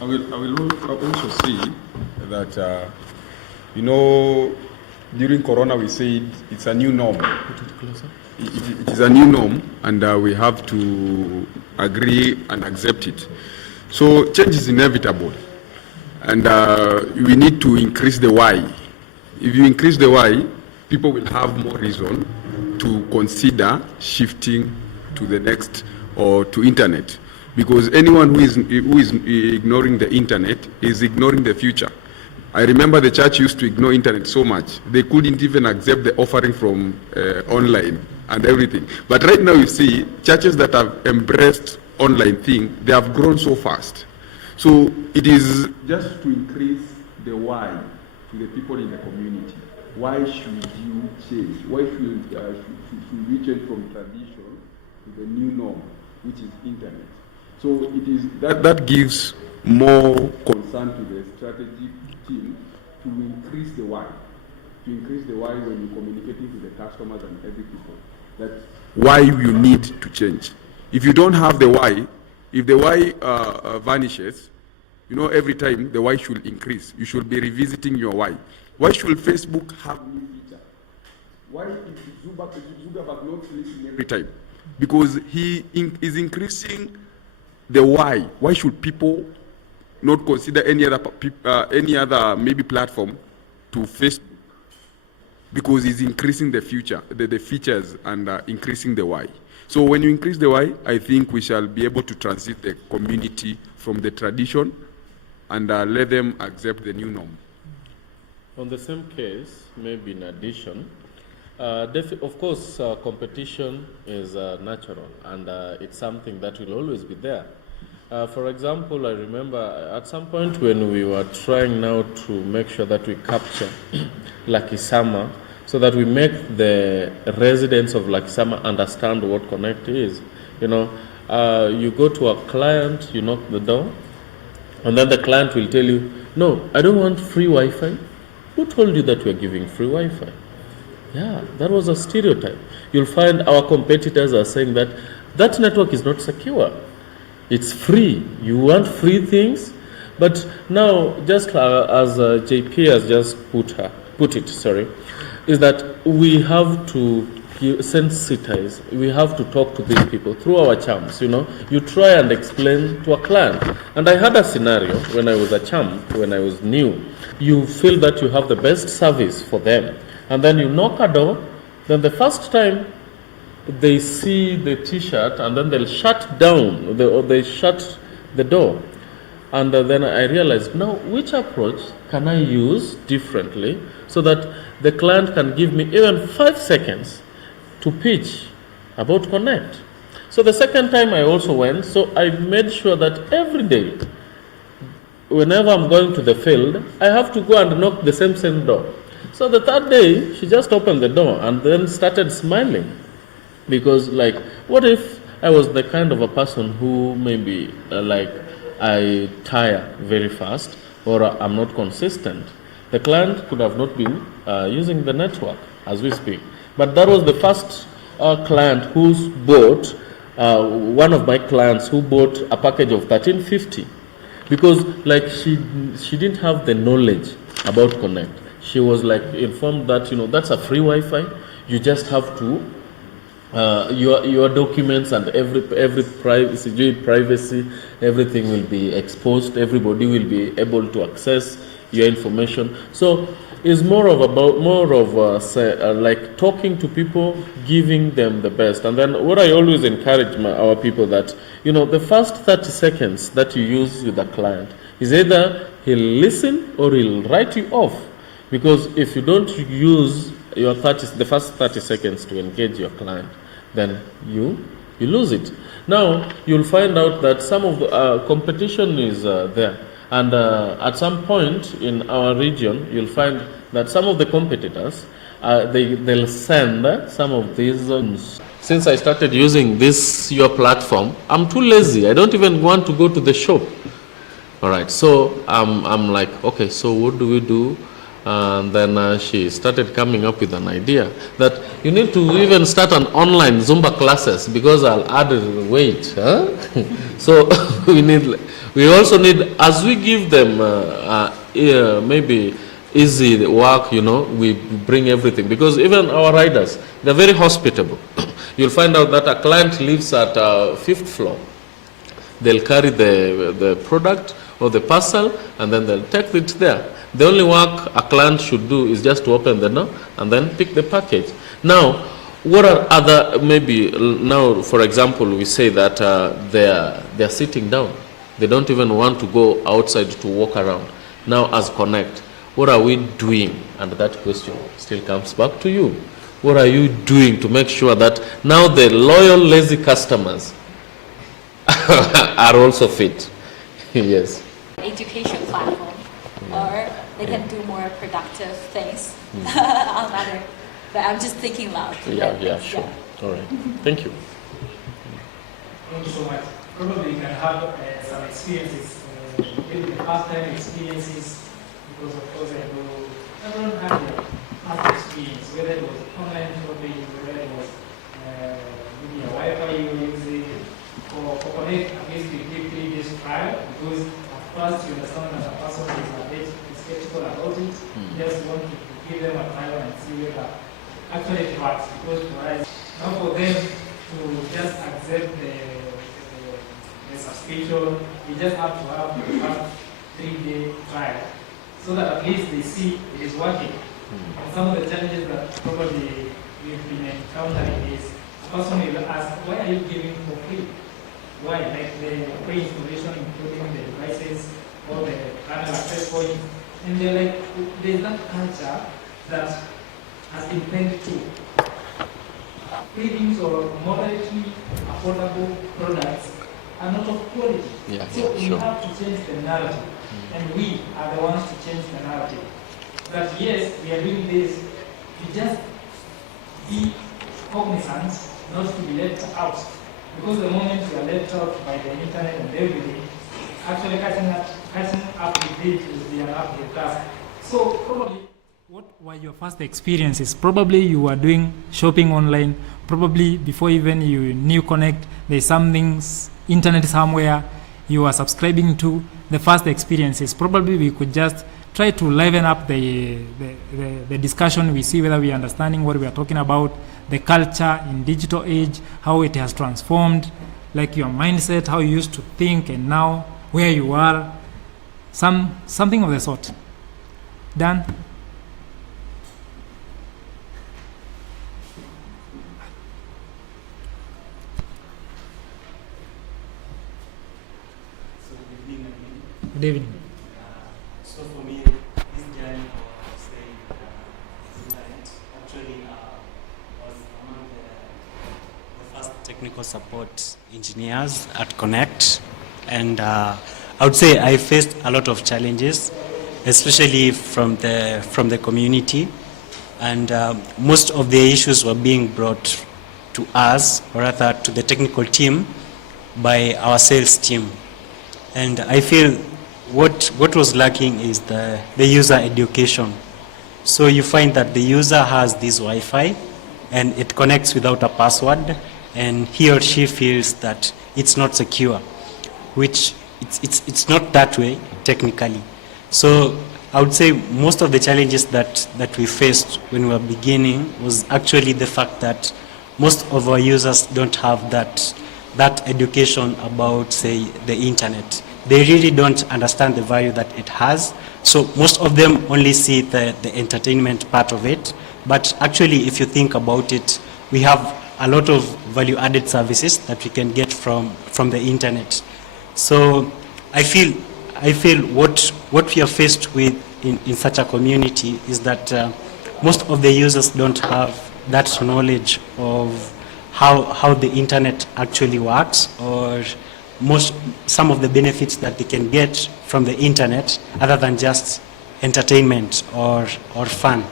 will also see that, during Corona we said it's a new norm. It is a new norm, and we have to agree and accept it. So change is inevitable, and we need to increase the why. If you increase the why, people will have more reason to consider shifting to the next or to internet, because anyone who is ignoring the internet is ignoring the future. I remember the church used to ignore internet so much they couldn't even accept the offering from online and everything. But right now you see churches that have embraced online thing, they have grown so fast. So it is just to increase the why to the people in the community. Why should you change? Why should we change from tradition to the new norm, which is internet? So it is that gives more concern to the strategy team to increase the why. To increase the why when you're communicating to the customers and every people. That's why you need to change. If you don't have the why, if the why vanishes, every time the why should increase. You should be revisiting your why. Why should Facebook have new feature? Why is Zuckerberg not listening every time? Because he is increasing the why. Why should people not consider any other maybe platform to Facebook? Because he's increasing the features and increasing the why. So when you increase the why, I think we shall be able to transit the community from the tradition and let them accept the new norm. On the same case, maybe in addition, of course, competition is natural, and it's something that will always be there. For example, I remember at some point when we were trying now to make sure that we capture Lakisama, so that we make the residents of Lakisama understand what Connect is. You go to a client, you knock the door, and then the client will tell you, no, I don't want free Wi-Fi. Who told you that we are giving free Wi-Fi? Yeah, that was a stereotype. You'll find our competitors are saying that that network is not secure. It's free. You want free things? But now, just as JP has just put it, is that we have to sensitize, we have to talk to these people through our charms, You try and explain to a client. And I had a scenario when I was a charm, when I was new. You feel that you have the best service for them. And then you knock a door, then the first time they see the t-shirt and then they'll shut down, or they shut the door. And then I realized, now which approach can I use differently so that the client can give me even 5 seconds to pitch about Connect. So the second time I also went, so I made sure that every day, whenever I'm going to the field, I have to go and knock the same door. So the third day, she just opened the door and then started smiling. Because what if I was the kind of a person who maybe I tire very fast or I'm not consistent? The client could have not been using the network as we speak. But that was the first client who bought, one of my clients who bought a package of 1350. Because she didn't have the knowledge about Connect. She was informed that, that's a free Wi-Fi. You just have to, your documents and every privacy, everything will be exposed. Everybody will be able to access your information. So it's more of talking to people, giving them the best. And then what I always encourage our people that, the first 30 seconds that you use with a client is either he'll listen or he'll write you off. Because if you don't use the first 30 seconds to engage your client, then you lose it. Now, you'll find out that some of the competition is there. And at some point in our region, you'll find that some of the competitors, they'll send some of these. Since I started using your platform, I'm too lazy. I don't even want to go to the shop. All right, so I'm like, okay, so what do we do? And then she started coming up with an idea that you need to even start an online Zumba classes because I'll add weight. Huh? So we also need, as we give them maybe easy work, we bring everything. Because even our riders, they're very hospitable. You'll find out that a client lives at 5th floor. They'll carry the product or the parcel and then they'll take it there. The only work a client should do is just to open the door and then pick the package. Now, what are other, maybe now, for example, we say that they're sitting down. They don't even want to go outside to walk around. Now, as Connect, what are we doing? And that question still comes back to you. What are you doing to make sure that now the loyal, lazy customers are also fit? Yes. Education platform, or they can do more productive things on other. But I'm just thinking loud. Yeah, sure. All right. Thank you. Thank you so much. Probably you can have some experiences, maybe the past-time experiences, because of course everyone had their past experience, whether it was online shopping, whether it was maybe a Wi-Fi you were using. For Connect, at least we give 3 days trial, because at first you understand that a person is a bit skeptical about it. You just want to give them a trial and see whether actually it works. Because now for them to just accept the subscription, you just have to have the first 3-day trial, so that at least they see it is working. And some of the challenges that probably we've been encountering is a person will ask, why are you giving for free? Why? Like the free installation, including the devices or the panel access point. And they're like, there's that culture that has been tended to. Free things or moderately affordable products are not of quality. So we have to change the narrative. And we are the ones to change the narrative. That yes, we are doing this to just be cognizant, not to be left out. Because the moment you are left out by the internet and everything, actually catching up with it will be an uphill task. So probably, what were your first experiences? Probably you were doing shopping online. Probably before even you knew Connect, there's something internet somewhere you are subscribing to. The first experiences, probably we could just try to liven up the discussion. We see whether we are understanding what we are talking about, the culture in digital age, how it has transformed, like your mindset, how you used to think and now where you are, something of the sort. Dan? Good evening. So for me, this journey of staying internet actually was among the first technical support engineers at Connect, and I would say I faced a lot of challenges, especially from the community, and most of the issues were being brought to us, or rather to the technical team, by our sales team, and I feel what was lacking is the user education. So you find that the user has this Wi-Fi and it connects without a password, and he or she feels that it's not secure, which it's not that way technically. So I would say most of the challenges that we faced when we were beginning was actually the fact that most of our users don't have that education about, say, the internet. They really don't understand the value that it has. So most of them only see the entertainment part of it. But actually, if you think about it, we have a lot of value-added services that we can get from the internet. So I feel what we are faced with in such a community is that most of the users don't have that knowledge of how the internet actually works, or some of the benefits that they can get from the internet other than just entertainment or fun.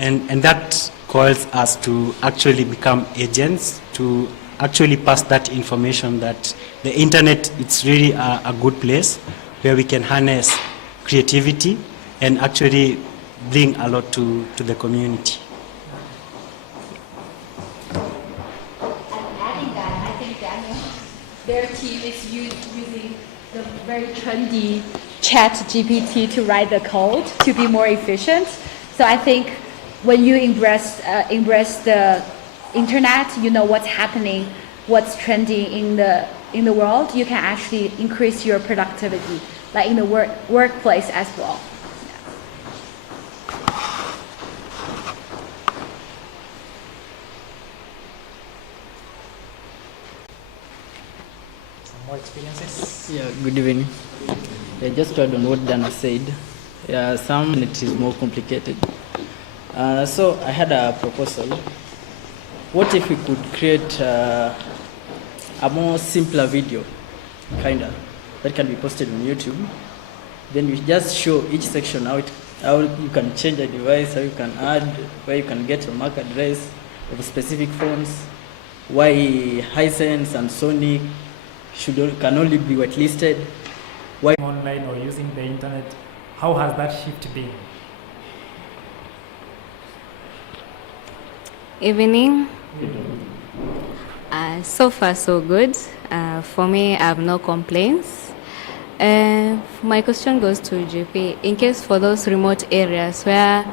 And that calls us to actually become agents, to actually pass that information that the internet, it's really a good place where we can harness creativity and actually bring a lot to the community. Their team is using the very trendy ChatGPT to write the code to be more efficient. So I think when you embrace the internet, you know what's happening, what's trending in the world. You can actually increase your productivity, like in the workplace as well. More experiences? Yeah, good evening. Just to add on what Dana said, some it is more complicated. So I had a proposal. What if we could create a more simpler video, kinda, that can be posted on YouTube? Then we just show each section how you can change a device, how you can add, where you can get your MAC address of specific phones, why Hisense and Sony can only be whitelisted. Why online or using the internet? How has that shift been? Evening. So far so good. For me, I have no complaints. My question goes to JP. In case for those remote areas where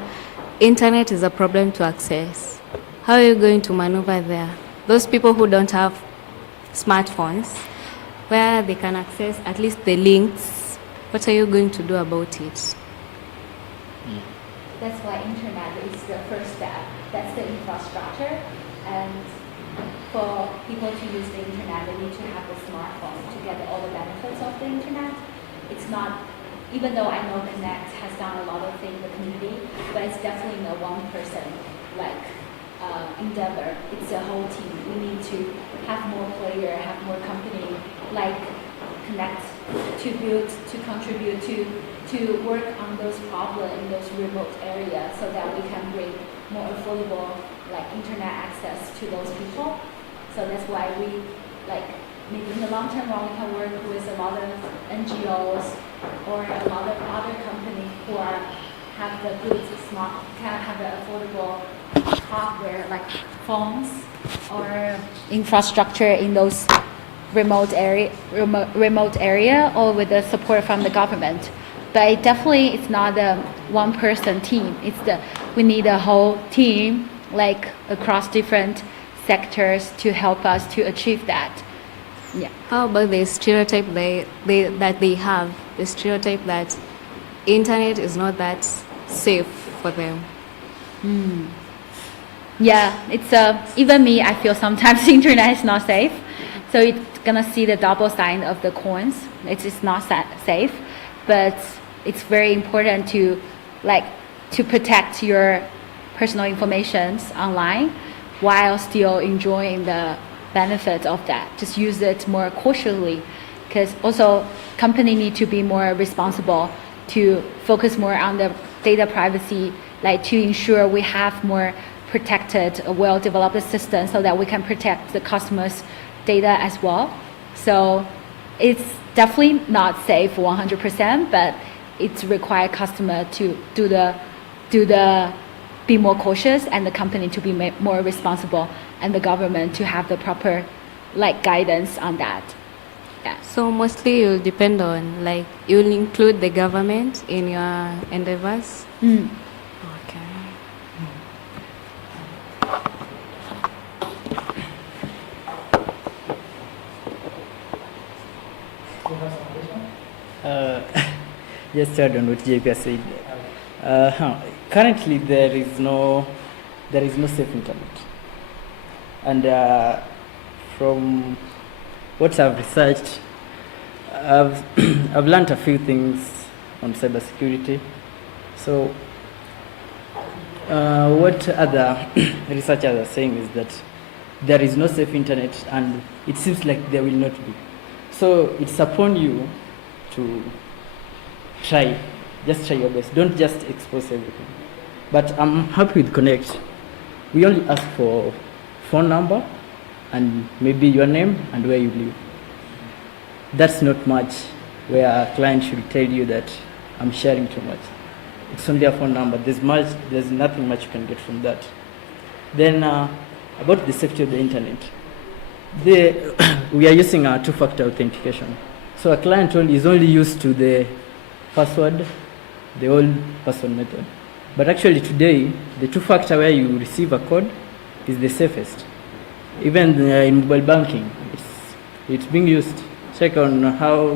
internet is a problem to access, how are you going to maneuver there? Those people who don't have smartphones, where they can access at least the links, what are you going to do about it? That's why internet is the first step. That's the infrastructure. And for people to use the internet, they need to have a smartphone to get all the benefits of the internet. It's not, even though I know Connect has done a lot of things in the community, but it's definitely no one person endeavor. It's a whole team. We need to have more player, have more company like Connect to build, to contribute, to work on those problems in those remote areas so that we can bring more affordable internet access to those people. So that's why we maybe in the long term run we can work with a lot of NGOs or a lot of other companies who have the good have the affordable hardware like phones or infrastructure in those remote area or with the support from the government. but it definitely it's not a one person team. We need a whole team, like across different sectors, to help us to achieve that. Yeah. How about the stereotype that they have? The stereotype that internet is not that safe for them. Yeah, it's even me. I feel sometimes the internet is not safe, so it's gonna see the double side of the coins. It's not safe, but it's very important to protect your personal information online while still enjoying the benefits of that. Just use it more cautiously, because also company need to be more responsible, to focus more on the data privacy, like to ensure we have more protected, well-developed system so that we can protect the customers' data as well. So it's definitely not safe 100%, but it requires customer to be more cautious, and the company to be more responsible, and the government to have the proper guidance on that. Yeah. So mostly you'll depend on, you'll include the government in your endeavors? Okay. Just to add on what JP said. Currently, there is no safe internet, and from what I've researched, I've learned a few things on cybersecurity. So, what other researchers are saying is that there is no safe internet, and it seems like there will not be. So it's upon you to try your best. Don't just expose everything. But I'm happy with Connect. We only ask for phone number and maybe your name and where you live. That's not much where a client should tell you that I'm sharing too much. It's only a phone number. There's nothing much you can get from that. Then about the safety of the internet. We are using a two-factor authentication. So a client is only used to the password, the old password method. But actually today, the two-factor where you receive a code is the safest. Even in mobile banking, it's being used. Check on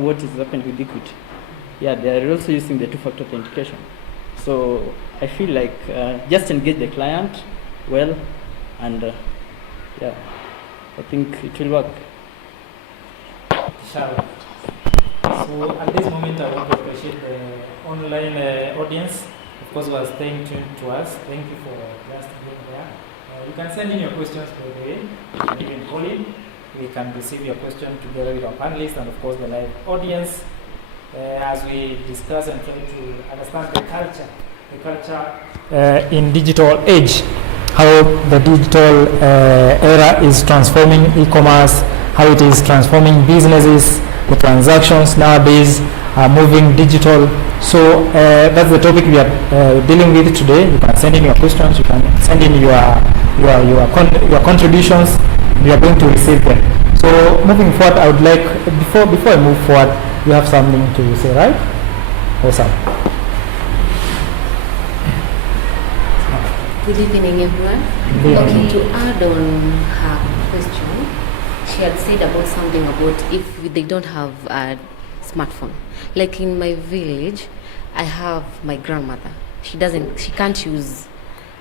what is happening with Equity. Yeah, they are also using the two-factor authentication. So I feel like just engage the client well, and yeah, I think it will work. Shall. So at this moment, I want to appreciate the online audience, of course, who are staying tuned to us. Thank you for just being there. You can send in your questions, by the way. You can even call in. We can receive your question together with our panelists and, of course, the live audience as we discuss and try to understand the culture in digital age, how the digital era is transforming e-commerce, how it is transforming businesses. The transactions nowadays are moving digital. So that's the topic we are dealing with today. You can send in your questions. You can send in your contributions. We are going to receive them. So moving forward, I would like before I move forward, you have something to say, right? Awesome. Good evening, everyone. Okay, to add on her question, she had said about something about if they don't have a smartphone. Like in my village, I have my grandmother. She can't use,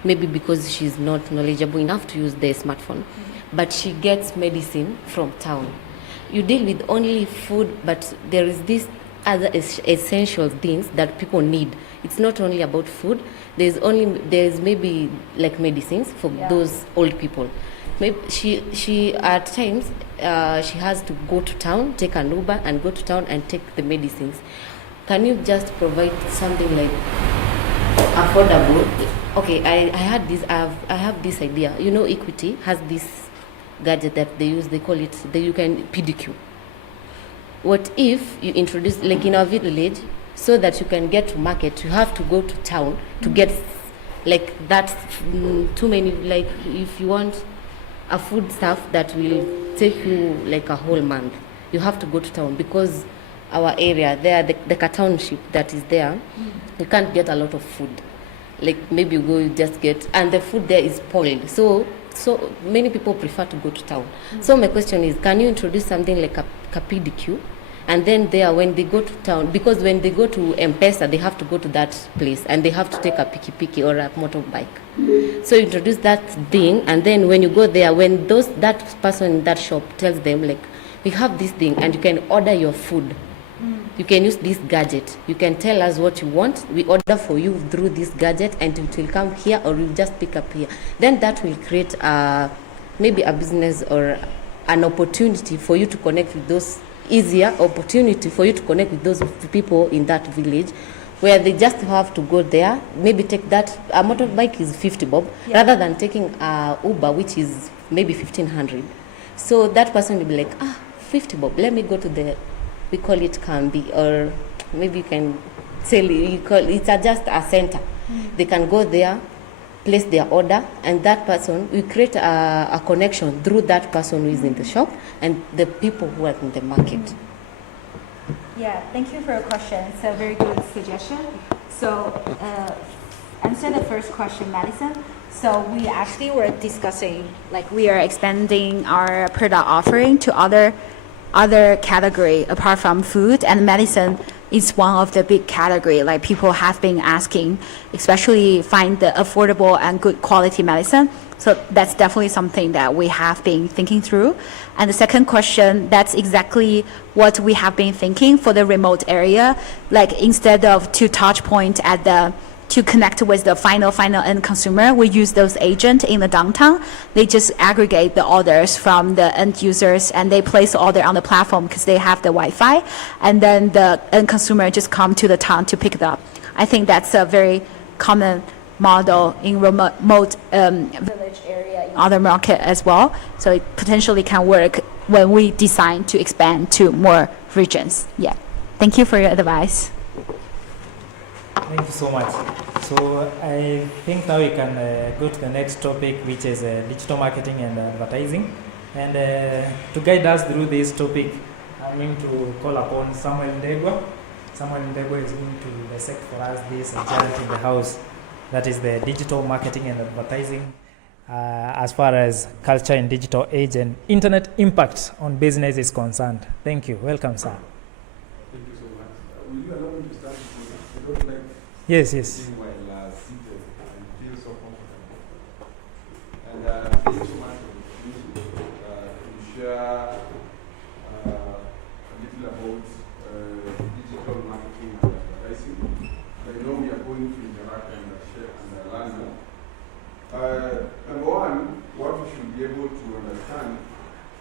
maybe because she's not knowledgeable enough to use the smartphone, but she gets medicine from town. You deal with only food, but there is this other essential things that people need. It's not only about food. There's maybe like medicines for those old people. Maybe she at times she has to go to town, take an Uber and go to town and take the medicines. Can you just provide something like affordable? Okay, I had this. I have this idea. You know, Equity has this gadget that they use. They call it you can pedicure. What if you introduce, like in our village, so that you can get to market, you have to go to town to get like that too many, like if you want a food stuff that will take you like a whole month, you have to go to town because our area there, the township that is there, you can't get a lot of food. Like maybe you go, you just get, and the food there is spoiled. So many people prefer to go to town. So my question is, can you introduce something like a PDQ? And then there, when they go to town, because when they go to M-Pesa, they have to go to that place and they have to take a piki or a motorbike. So introduce that thing, and then when you go there, when that person in that shop tells them, like, we have this thing and you can order your food. You can use this gadget. You can tell us what you want. We order for you through this gadget and it will come here, or you just pick up here. Then that will create maybe a business or an opportunity for you to connect with those, easier opportunity for you to connect with those people in that village, where they just have to go there, maybe take that, a motorbike is 50 bob, rather than taking Uber, which is maybe 1500. So that person will be like, 50 bob, let me go to the, we call it Kambi, or maybe you can say, it's just a center. They can go there, place their order, and that person, we create a connection through that person who is in the shop and the people who are in the market. Yeah, thank you for your question. It's a very good suggestion. So, answer the first question, Madison. So we actually were discussing, like, we are expanding our product offering to other category apart from food, and medicine is one of the big category. Like, people have been asking, especially find the affordable and good quality medicine. So that's definitely something that we have been thinking through. And the second question, that's exactly what we have been thinking for the remote area. Like, instead of to touch point to connect with the final end consumer, we use those agents in the downtown. They just aggregate the orders from the end users and they place the order on the platform because they have the Wi-Fi, and then the end consumer just come to the town to pick it up. I think that's a very common model in remote village area in other market as well. So it potentially can work when we decide to expand to more regions. Yeah. Thank you for your advice. Thank you so much. So I think now we can go to the next topic, which is digital marketing and advertising. And to guide us through this topic, I'm going to call upon Samuel Ndegwa. Samuel Ndegwa is going to dissect for us this giant in the house, that is the digital marketing and advertising, as far as culture in digital age and internet impact on business is concerned. Thank you. Welcome, sir. Thank you so much. Will you allow me to start? I don't like Yes. sitting while seated and feel so comfortable. And thank you so much for the opportunity to share a little about digital marketing and advertising. I know we are going to interact and share and learn more. Number one, what we should be able to understand,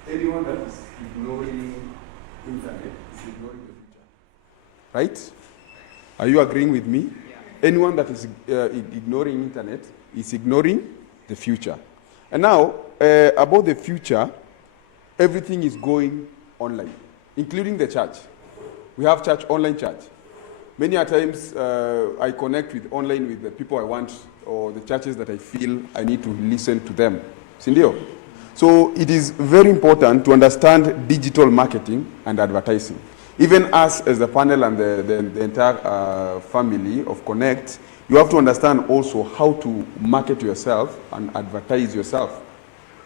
anyone that is ignoring internet is ignoring the future. Right? Are you agreeing with me? Anyone that is ignoring internet is ignoring the future. And now, about the future, everything is going online, including the church. We have online church. Many a times, I connect online with the people I want, or the churches that I feel I need to listen to them. Sindio? So it is very important to understand digital marketing and advertising. Even us as the panel and the entire family of Connect, you have to understand also how to market yourself and advertise yourself,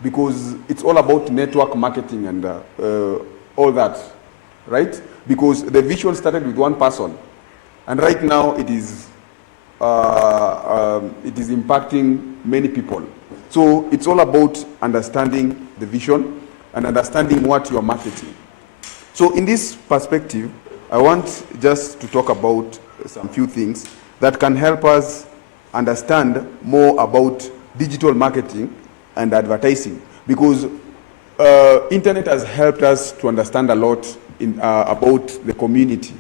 because it's all about network marketing and all that, right? Because the vision started with one person, and right now it is impacting many people. So it's all about understanding the vision and understanding what you are marketing. So in this perspective, I want just to talk about some few things that can help us understand more about digital marketing and advertising, because internet has helped us to understand a lot about the community.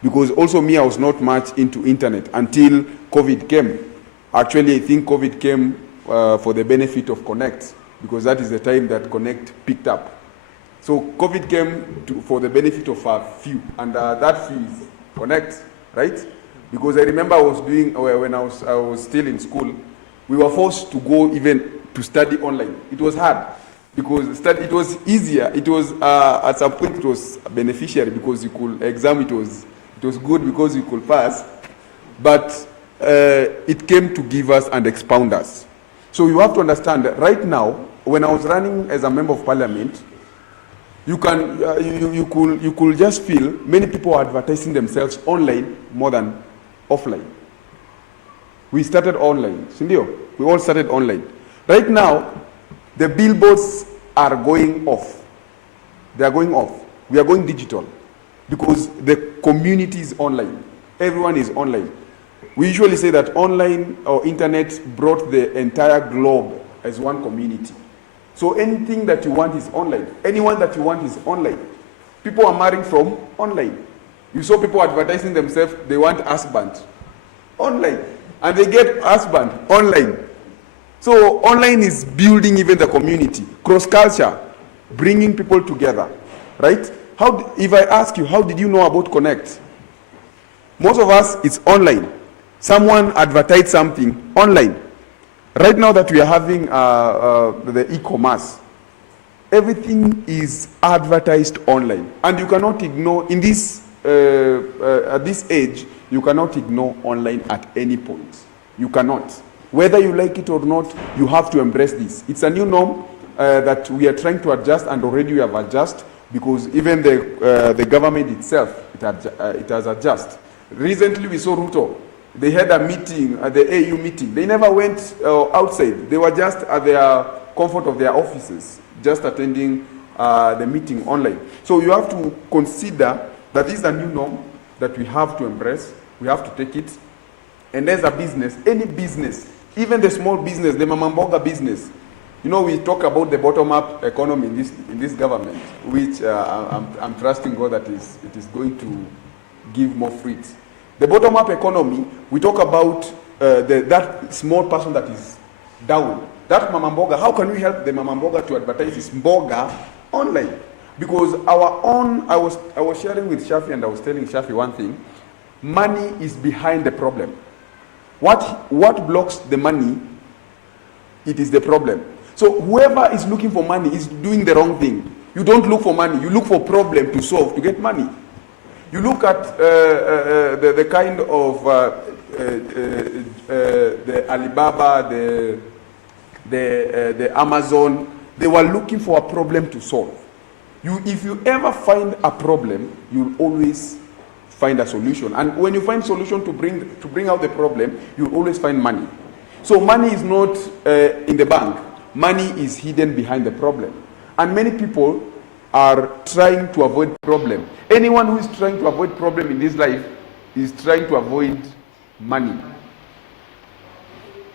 Because also me, I was not much into internet until COVID came. Actually, I think COVID came for the benefit of Connect, because that is the time that Connect picked up. So COVID came for the benefit of a few, and that few is Connect, right? Because I remember I was doing, when I was still in school, we were forced to go even to study online. It was hard. because it was easier. It was at some point it was beneficiary because you could exam. It was good because you could pass, but it came to give us and expound us. So you have to understand that right now, when I was running as a member of parliament, you could just feel many people are advertising themselves online more than offline. We started online, Sindio. We all started online. Right now, the billboards are going off. They are going off. We are going digital because the community is online. Everyone is online. We usually say that online or internet brought the entire globe as one community. So anything that you want is online. Anyone that you want is online. People are marrying from online. You saw people advertising themselves, they want husband. Online. And they get husband online. So online is building even the community. Cross-culture, bringing people together. Right? If I ask you, how did you know about Connect? Most of us, it's online. Someone advertised something online. Right now that we are having the e-commerce, everything is advertised online. And you cannot ignore, in this, at this age, you cannot ignore online at any point. You cannot. Whether you like it or not, you have to embrace this. It's a new norm that we are trying to adjust, and already we have adjusted, because even the government itself, it has adjusted. Recently we saw Ruto. They had a meeting, the AU meeting. They never went outside. They were just at their comfort of their offices, just attending the meeting online. So you have to consider that this is a new norm that we have to embrace. We have to take it. And as a business, any business, even the small business, the Mamamboga business, you know, we talk about the bottom-up economy in this government, which I'm trusting God that it is going to give more fruit. The bottom-up economy, we talk about that small person that is down. That Mamamboga, how can we help the Mamamboga to advertise his Mboga online? Because I was sharing with Shafi, and I was telling Shafi one thing. Money is behind the problem. What blocks the money, it is the problem. So whoever is looking for money is doing the wrong thing. You don't look for money, you look for problem to solve to get money. You look at the kind of the Alibaba, the Amazon. They were looking for a problem to solve. If you ever find a problem, you'll always find a solution. And when you find solution to bring out the problem, you'll always find money. So money is not in the bank. Money is hidden behind the problem. And many people are trying to avoid problem. Anyone who is trying to avoid problem in this life is trying to avoid money.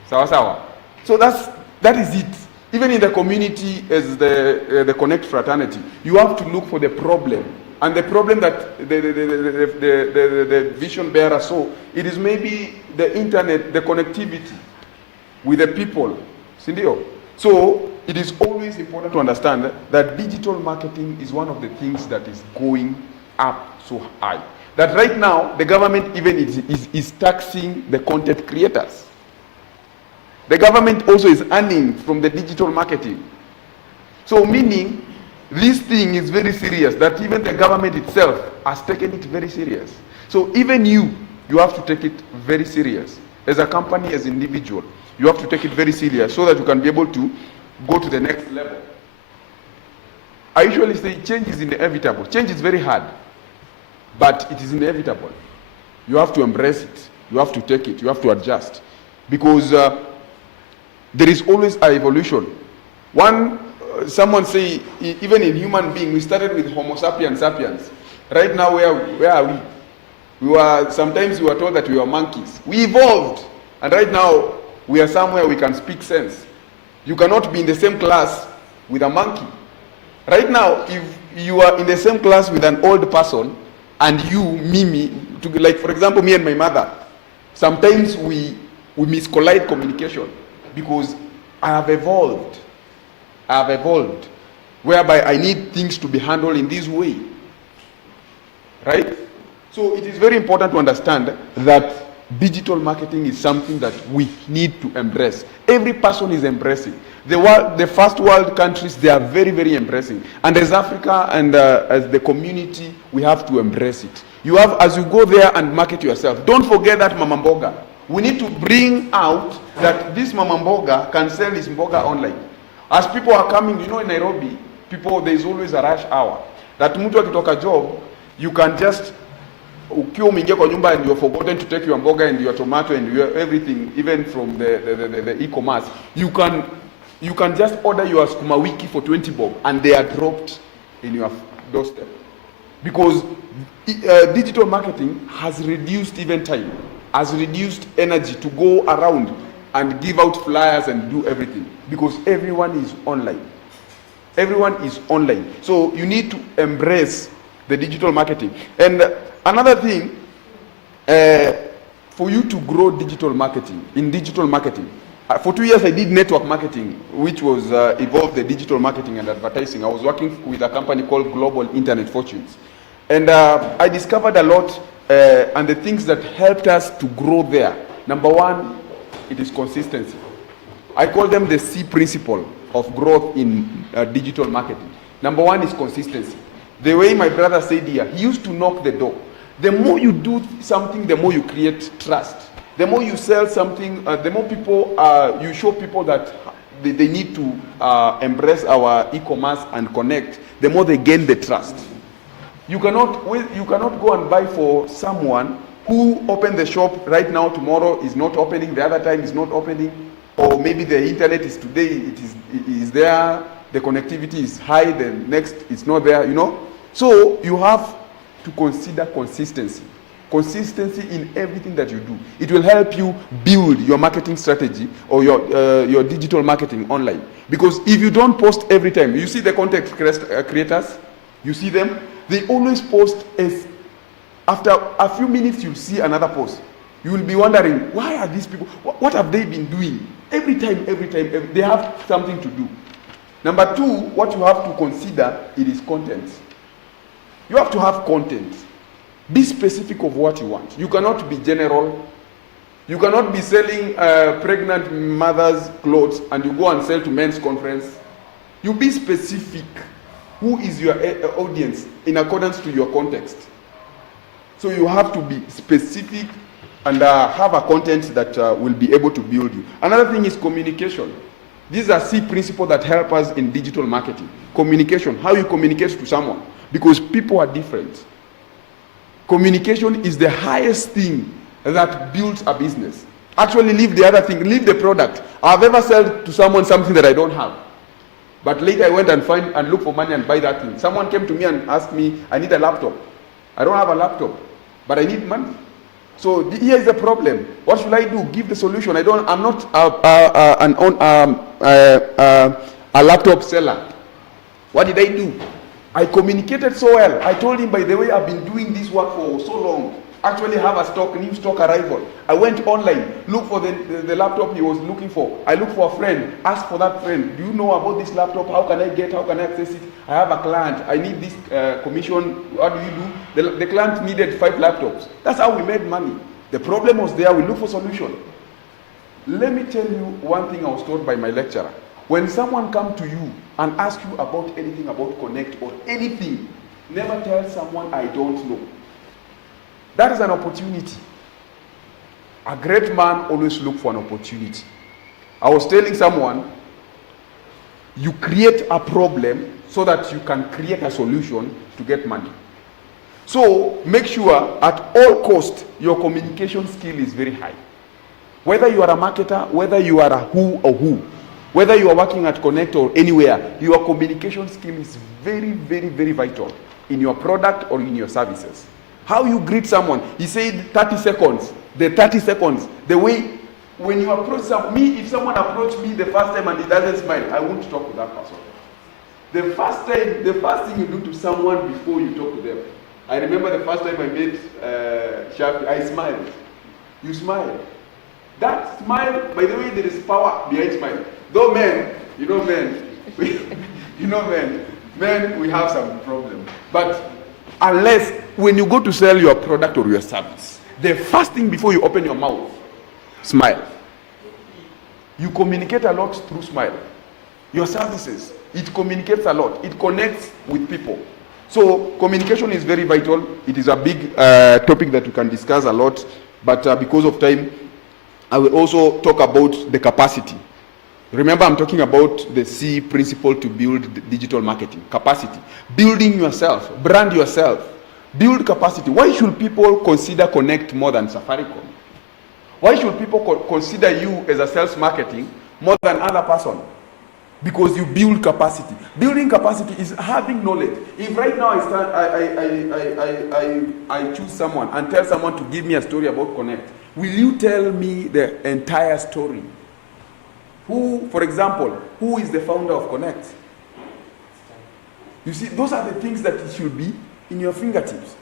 Sawa sawa. So that is it. Even in the community as the Connect fraternity, you have to look for the problem. And the problem that the vision bearer saw, it is maybe the internet, the connectivity with the people. Sindio? So it is always important to understand that digital marketing is one of the things that is going up so high. That right now, the government even is taxing the content creators. The government also is earning from the digital marketing. So meaning, this thing is very serious, that even the government itself has taken it very serious. So even you have to take it very serious. As a company, as an individual, you have to take it very serious so that you can be able to go to the next level. I usually say change is inevitable. Change is very hard, but it is inevitable. You have to embrace it. You have to take it. You have to adjust. Because there is always an evolution. Someone say, even in human being, we started with Homo sapiens sapiens. Right now, where are we? Sometimes we were told that we were monkeys. We evolved. And right now, we are somewhere we can speak sense. You cannot be in the same class with a monkey. Right now, if you are in the same class with an old person, and you, me, like for example, me and my mother, sometimes we miscollide communication because I have evolved. Whereby I need things to be handled in this way. Right? So it is very important to understand that digital marketing is something that we need to embrace. Every person is embracing. The first world countries, they are very, very embracing. And as Africa and as the community, we have to embrace it. You have, as you go there and market yourself, don't forget that Mama Mboga. We need to bring out that this Mama Mboga can sell his Mboga online. As people are coming, you know, in Nairobi, there is always a rush hour. That mtu akitoka job, you can just, ukiwa umeingia kwa nyumba and you're forgotten to take your mboga and your tomato and your everything, even from the e-commerce, you can just order your sukuma wiki for 20 bob and they are dropped in your doorstep. Because digital marketing has reduced even time, has reduced energy to go around and give out flyers and do everything, because everyone is online. Everyone is online. So you need to embrace the digital marketing. And another thing, for you to grow digital marketing, for 2 years I did network marketing, which was evolved the digital marketing and advertising. I was working with a company called Global Internet Fortunes. And I discovered a lot, and the things that helped us to grow there. Number one, it is consistency. I call them the C principle of growth in digital marketing. Number one is consistency. The way my brother said here, he used to knock the door. The more you do something, the more you create trust. The more you sell something, the more people, you show people that they need to embrace our e-commerce and connect, the more they gain the trust. You cannot go and buy for someone who opened the shop right now, tomorrow is not opening, the other time is not opening, or maybe the internet is today, it is there, the connectivity is high, the next it's not there, you know. So you have to consider consistency. Consistency in everything that you do. It will help you build your marketing strategy or your digital marketing online. Because if you don't post every time, you see the content creators, you see them, they always post as after a few minutes you'll see another post. You will be wondering, why are these people, what have they been doing? Every time, they have something to do. Number two, what you have to consider, it is content. You have to have content. Be specific of what you want. You cannot be general. You cannot be selling pregnant mothers' clothes and you go and sell to men's conference. You be specific. Who is your audience in accordance to your context? So you have to be specific and have a content that will be able to build you. Another thing is communication. These are C principles that help us in digital marketing. Communication, how you communicate to someone, because people are different. Communication is the highest thing that builds a business. Actually, leave the other thing, leave the product. I've ever sold to someone something that I don't have. But later I went and look for money and buy that thing. Someone came to me and asked me, I need a laptop. I don't have a laptop, but I need money. So here is the problem. What should I do? Give the solution. I'm not a laptop seller. What did I do? I communicated so well. I told him, by the way, I've been doing this work for so long. Actually have a new stock arrival. I went online, looked for the laptop he was looking for. I looked for a friend, asked for that friend. Do you know about this laptop? How can I access it? I have a client. I need this commission. What do you do? The client needed 5 laptops. That's how we made money. The problem was there. We looked for solution. Let me tell you one thing I was told by my lecturer. When someone comes to you and asks you about anything about Connect or anything, never tell someone I don't know. That is an opportunity. A great man always looks for an opportunity. I was telling someone, you create a problem so that you can create a solution to get money. So make sure at all costs your communication skill is very high. Whether you are a marketer, whether you are a who, whether you are working at Connect or anywhere, your communication skill is very, very, very vital in your product or in your services. How you greet someone. He said 30 seconds. The 30 seconds. The way, when you approach if someone approached me the first time and he doesn't smile, I won't talk to that person. The first thing you do to someone before you talk to them. I remember the first time I met Shafi, I smiled. You smile. That smile, by the way, there is power behind smile. Though men, men, we have some problem. But unless when you go to sell your product or your service, the first thing before you open your mouth, smile. You communicate a lot through smile. Your services, it communicates a lot. It connects with people. So communication is very vital. It is a big topic that we can discuss a lot, but because of time, I will also talk about the capacity. Remember, I'm talking about the C principle to build digital marketing. Capacity. Building yourself, brand yourself, build capacity. Why should people consider Connect more than Safaricom? Why should people consider you as a sales marketing more than other person? Because you build capacity. Building capacity is having knowledge. If right now I choose someone and tell someone to give me a story about Connect, will you tell me the entire story? Who, for example, who is the founder of Connect? You see, those are the things that should be in your fingertips.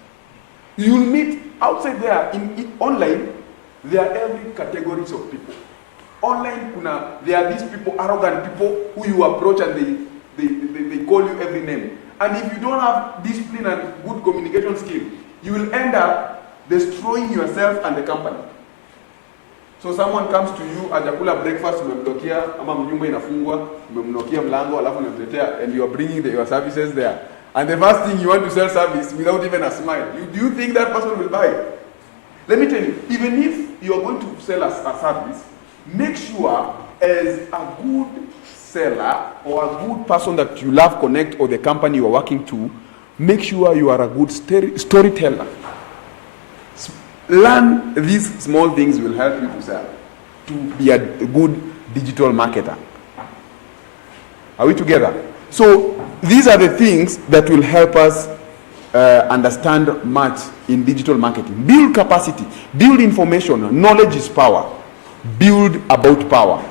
You'll meet outside there, online, there are every categories of people. Online, there are these people, arrogant people, who you approach and they call you every name. And if you don't have discipline and good communication skill, you will end up destroying yourself and the company. So someone comes to you, ajakula breakfast, umemnokia, ama mnyumba inafungwa, umemnokia mlango, alafu unamletea, and you are bringing your services there. And the first thing you want to sell service without even a smile. Do you think that person will buy? Let me tell you, even if you are going to sell a service, make sure as a good seller or a good person that you love Connect or the company you are working to, make sure you are a good storyteller. Learn these small things will help you to sell, to be a good digital marketer. Are we together? So these are the things that will help us understand much in digital marketing. Build capacity, build information. Knowledge is power. Build about power.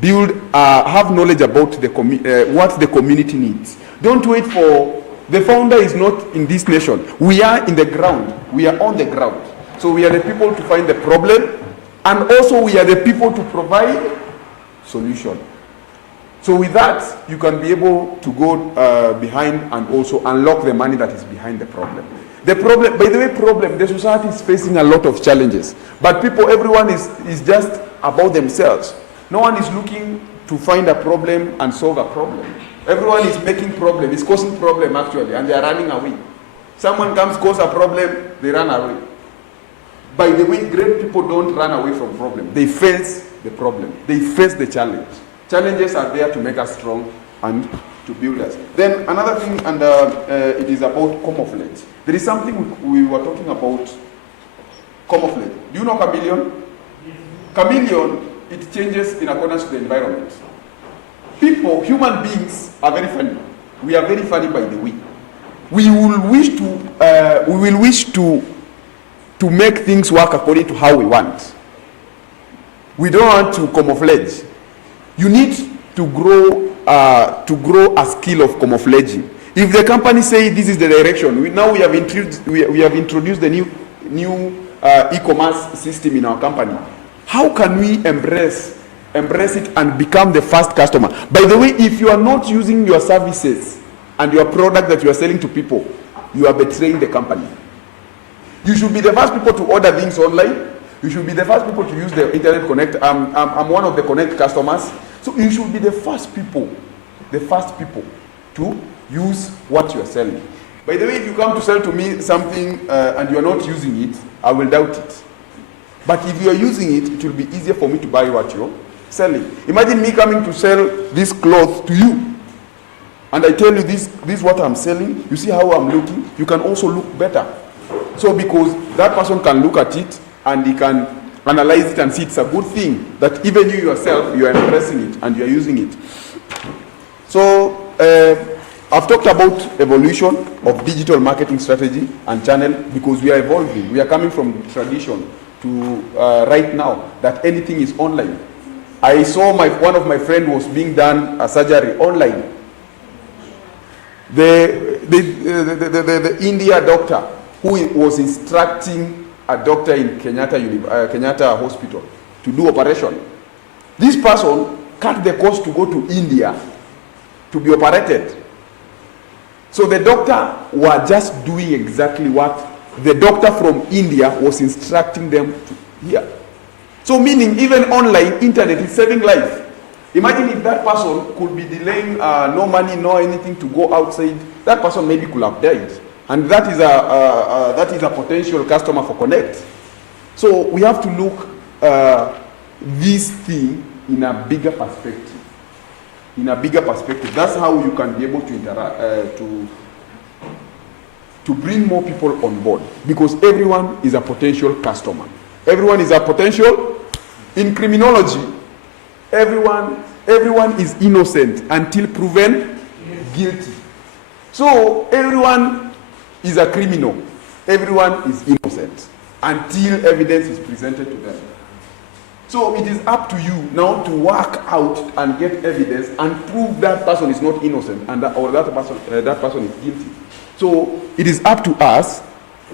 Build, have knowledge about what the community needs. Don't wait for, the founder is not in this nation. We are in the ground. We are on the ground. So we are the people to find the problem, and also we are the people to provide solution. So with that, you can be able to go behind and also unlock the money that is behind the problem. The problem, by the way, the society is facing a lot of challenges. But people, everyone is just about themselves. No one is looking to find a problem and solve a problem. Everyone is making problem, is causing problem actually, and they are running away. Someone comes, cause a problem, they run away. By the way, great people don't run away from problem. They face the problem. They face the challenge. Challenges are there to make us strong and to build us. Then another thing, and it is about camouflage. There is something we were talking about, camouflage. Do you know chameleon? Chameleon, it changes in accordance with the environment. People, human beings, are very funny. We are very funny, by the way. We will wish to make things work according to how we want. We don't want to camouflage. You need to grow a skill of camouflaging. If the company say this is the direction, we have introduced the new e-commerce system in our company. How can we embrace it and become the first customer? By the way, if you are not using your services and your product that you are selling to people, you are betraying the company. You should be the first people to order things online. You should be the first people to use the Internet Connect. I'm one of the Connect customers. So you should be the first people to use what you are selling. By the way, if you come to sell to me something and you are not using it, I will doubt it. But if you are using it, it will be easier for me to buy what you're selling. Imagine me coming to sell this cloth to you. And I tell you this is what I'm selling. You see how I'm looking? You can also look better. So because that person can look at it and he can analyze it and see it's a good thing, that even you yourself, you are embracing it and you are using it. So I've talked about evolution of digital marketing strategy and channel because we are evolving. We are coming from tradition to right now that anything is online. I saw one of my friends was being done a surgery online. The India doctor who was instructing a doctor in Kenyatta Hospital to do operation. This person cut the cost to go to India to be operated. So the doctor was just doing exactly what the doctor from India was instructing them to hear. So meaning even online, internet is saving life. Imagine if that person could be delaying no money, no anything to go outside, that person maybe could have died. And that is a potential customer for Connect. So we have to look this thing in a bigger perspective. In a bigger perspective. That's how you can be able to interact, to bring more people on board. Because everyone is a potential customer. Everyone is a potential. In criminology, everyone is innocent until proven guilty. So everyone is a criminal. Everyone is innocent until evidence is presented to them. So it is up to you now to work out and get evidence and prove that person is not innocent and that person is guilty. So it is up to us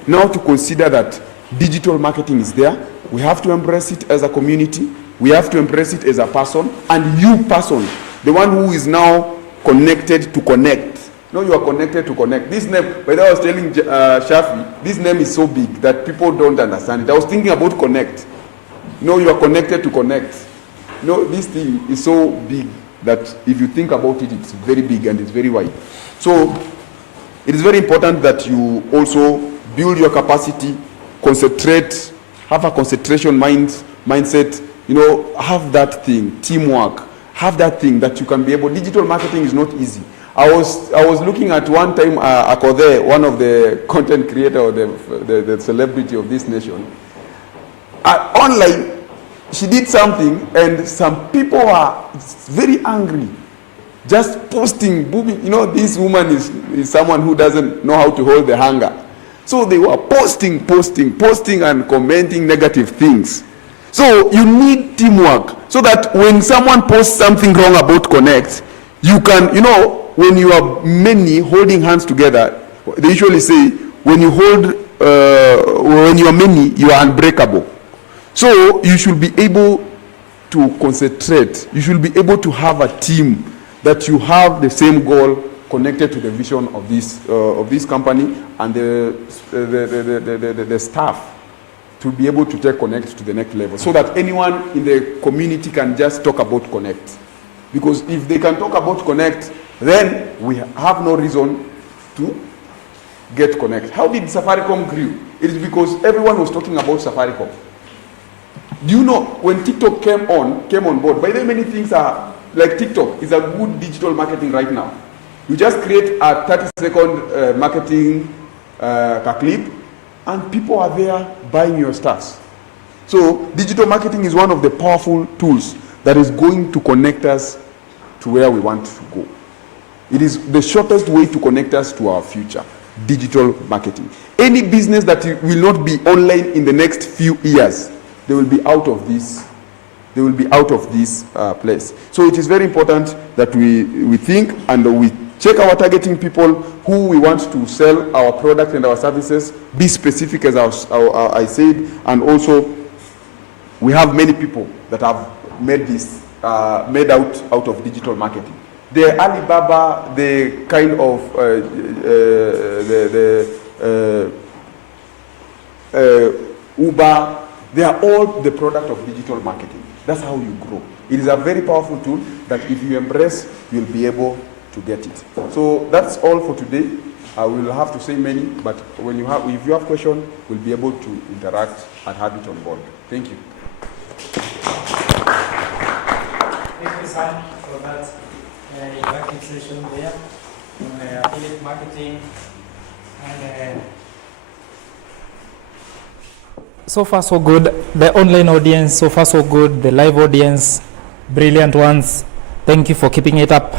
now to consider that digital marketing is there. We have to embrace it as a community. We have to embrace it as a person. And you person, the one who is now connected to connect. No, you are connected to connect. This name, when I was telling Shafi, this name is so big that people don't understand it. I was thinking about connect. No, you are connected to connect. No, this thing is so big that if you think about it, it's very big and it's very wide. So it is very important that you also build your capacity, concentrate, have a concentration mindset, have that thing, teamwork, have that thing that you can be able. Digital marketing is not easy. I was looking at one time Akode, one of the content creator or the celebrity of this nation. Online, she did something and some people are very angry. Just posting, this woman is someone who doesn't know how to hold the hanger. So they were posting and commenting negative things. So you need teamwork so that when someone posts something wrong about Connect, you can, when you are many holding hands together, they usually say when you are many, you are unbreakable. So you should be able to concentrate. You should be able to have a team that you have the same goal connected to the vision of this company and the staff to be able to take Connect to the next level, so that anyone in the community can just talk about Connect. Because if they can talk about Connect, then we have no reason to get Connect. How did Safaricom grow? It is because everyone was talking about Safaricom. Do you know when TikTok came on board? By the way, many things are like TikTok is a good digital marketing right now. You just create a 30-second marketing clip, and people are there buying your stuff. So digital marketing is one of the powerful tools that is going to connect us to where we want to go. It is the shortest way to connect us to our future, digital marketing. Any business that will not be online in the next few years, they will be out of this. They will be out of this place. So it is very important that we think and we check our targeting people who we want to sell our products and our services. Be specific, as I said, and also we have many people that have made this made out of digital marketing. The Alibaba, the kind of Uber, they are all the product of digital marketing. That's how you grow. It is a very powerful tool that if you embrace, you'll be able to get it. So that's all for today. I will have to say many, but if you have questions, we'll be able to interact and have it on board. Thank you. Thank you, Sam, for that interactive session there on affiliate marketing. And so far so good. The online audience, so far so good. The live audience, brilliant ones. Thank you for keeping it up.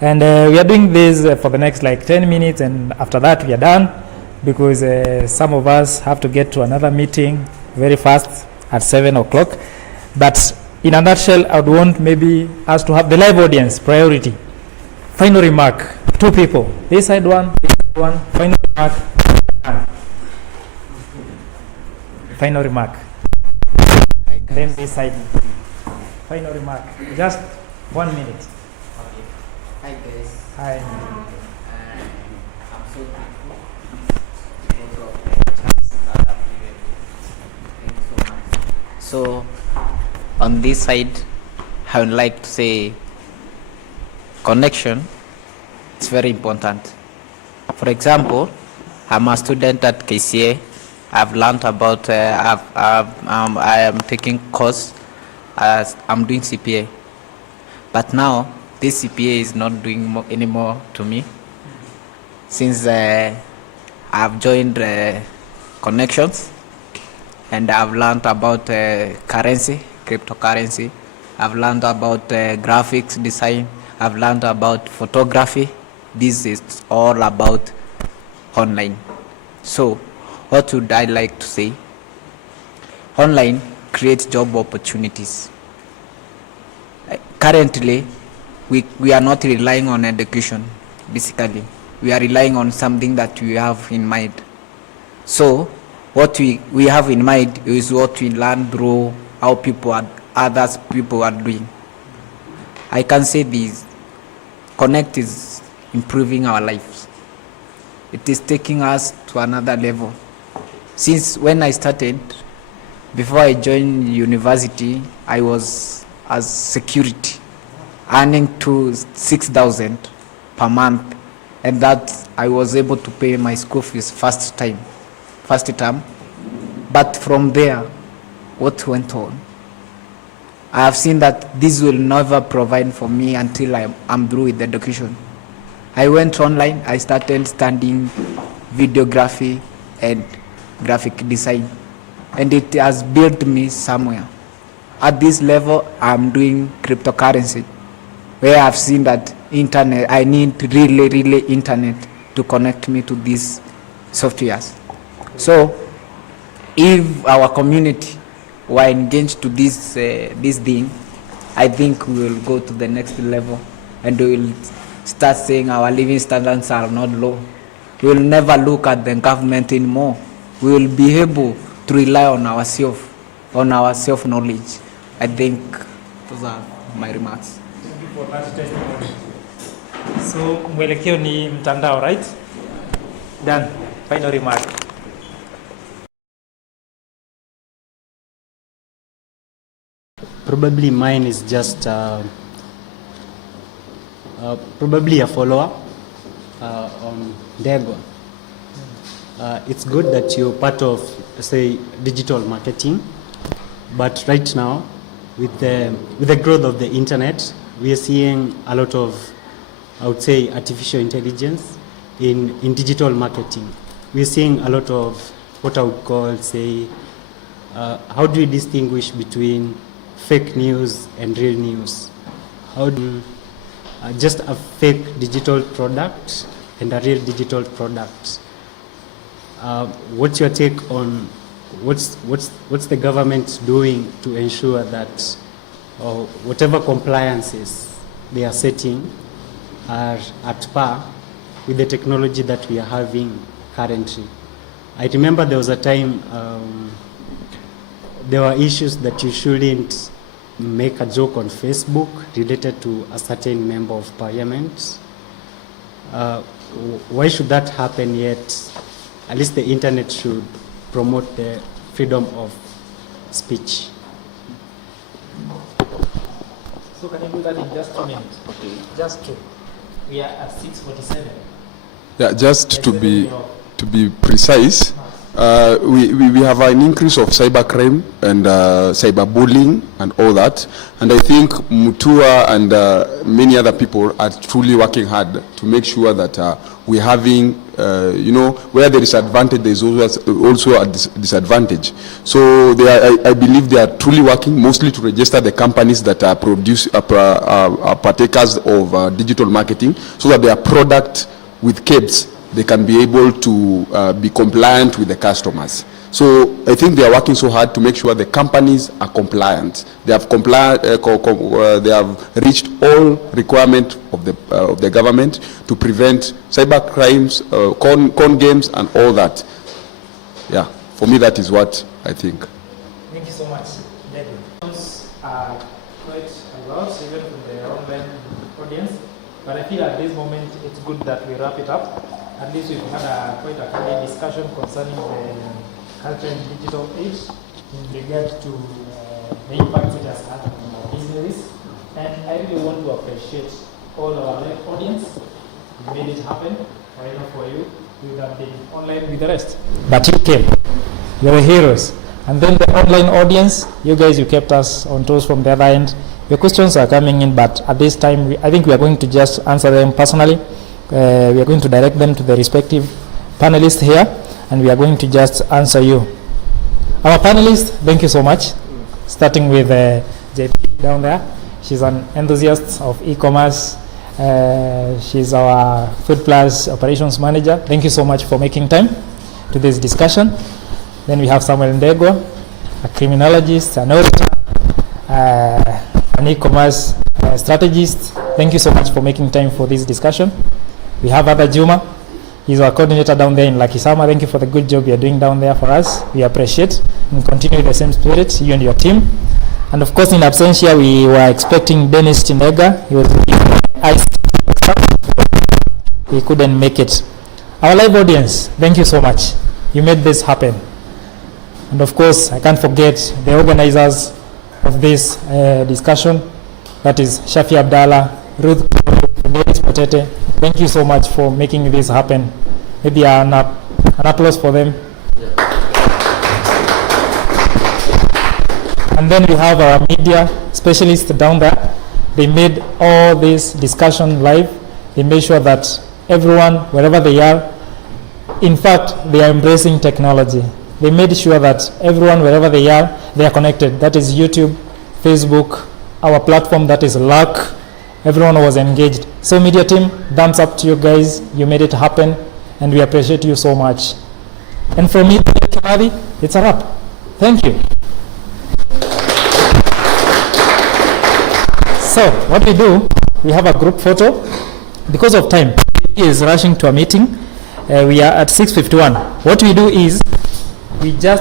And we are doing this for the next 10 minutes, and after that we are done, because some of us have to get to another meeting very fast at 7 o'clock. But in a nutshell, I would want maybe us to have the live audience priority. Final remark, 2 people. This side one, final remark. Final remark. Then this side. Final remark. Just 1 minute. Okay. Hi guys. Hi. I'm so thankful because of the chance So on this side, I would like to say connection is very important. For example, I'm a student at KCA. I've learned about, I am taking course as I'm doing CPA. But now, this CPA is not doing anymore to me. Since I've joined Connections, and I've learned about currency, cryptocurrency. I've learned about graphics design. I've learned about photography. This is all about online. So, what would I like to say? Online creates job opportunities. Currently, we are not relying on education, basically. We are relying on something that we have in mind. So, what we have in mind is what we learn through how other people are doing. I can say this, Connect is improving our lives. It is taking us to another level. Since when I started, before I joined university, I was as security, earning to 6,000 per month, and that I was able to pay my school fees first term. But from there, what went on? I have seen that this will never provide for me until I'm through with education. I went online, I started studying videography and graphic design, and it has built me somewhere. At this level, I'm doing cryptocurrency, where I've seen that internet, I need really internet to connect me to these softwares. So, if our community were engaged to this thing, I think we will go to the next level, and we will start saying our living standards are not low. We will never look at the government anymore. We will be able to rely on ourselves, on our self-knowledge. I think those are my remarks. Thank you for that testimony. So, mwelekeo ni mtandao, right? Done. Final remark. Probably mine is just probably a follower on Dego. It's good that you're part of, say, digital marketing, but right now, with the growth of the internet, we are seeing a lot of, I would say, artificial intelligence in digital marketing. We're seeing a lot of what I would call, say, how do we distinguish between fake news and real news? How do just a fake digital product and a real digital product? What's your take on what's the government doing to ensure that whatever compliances they are setting are at par with the technology that we are having currently? I remember there was a time there were issues that you shouldn't make a joke on Facebook related to a certain member of parliament. Why should that happen yet? At least the internet should promote the freedom of speech. So can you do that in just 2 minutes? Okay. Just 2. We are at 6:47. Yeah, just to be precise, we have an increase of cybercrime and cyberbullying and all that, and I think Mutua and many other people are truly working hard to make sure that we're having, where there is advantage, there is also a disadvantage. So I believe they are truly working mostly to register the companies that are partakers of digital marketing, so that their product with KEBS, they can be able to be compliant with the customers. So I think they are working so hard to make sure the companies are compliant. They have they have reached all requirements of the government to prevent cyber crimes, con games, and all that. Yeah, for me that is what I think. Thank you so much. Those are quite a lot, even from the online audience. But I feel at this moment it's good that we wrap it up. At least we've had quite a candid discussion concerning the culture and digital age. in regard to the impact it has had on our businesses. And I really want to appreciate all our live audience who made it happen. Right now for you, you would have been online with the rest. But you came. You're the heroes. And then the online audience, you guys, you kept us on toes from the other end. Your questions are coming in, but at this time, I think we are going to just answer them personally. We are going to direct them to the respective panelists here, and we are going to just answer you. Our panelists, thank you so much. Starting with JP down there. She's an enthusiast of e-commerce. She's our Food Plus Operations Manager. Thank you so much for making time to this discussion. Then we have Samuel Ndegwa, a criminologist, an auditor, an e-commerce strategist. Thank you so much for making time for this discussion. We have Ada Juma. He's our coordinator down there in Lakisama. Thank you for the good job you're doing down there for us. We appreciate and continue with the same spirit, you and your team. And of course, in absentia, we were expecting Dennis Chinega. He was he couldn't make it. Our live audience, thank you so much. You made this happen. And of course, I can't forget the organizers of this discussion. That is Shafi Abdallah, Ruth, Dennis Potete. Thank you so much for making this happen. Maybe an applause for them. And then we have our media specialists down there. They made all this discussion live. They made sure that everyone, wherever they are, in fact, they are embracing technology. They made sure that everyone, wherever they are connected. That is YouTube, Facebook, our platform, that is Lark. Everyone was engaged. So media team, thumbs up to you guys. You made it happen, and we appreciate you so much. And for me, it's a wrap. Thank you. So what we do, we have a group photo. Because of time, he is rushing to a meeting. We are at 6:51. What we do is we just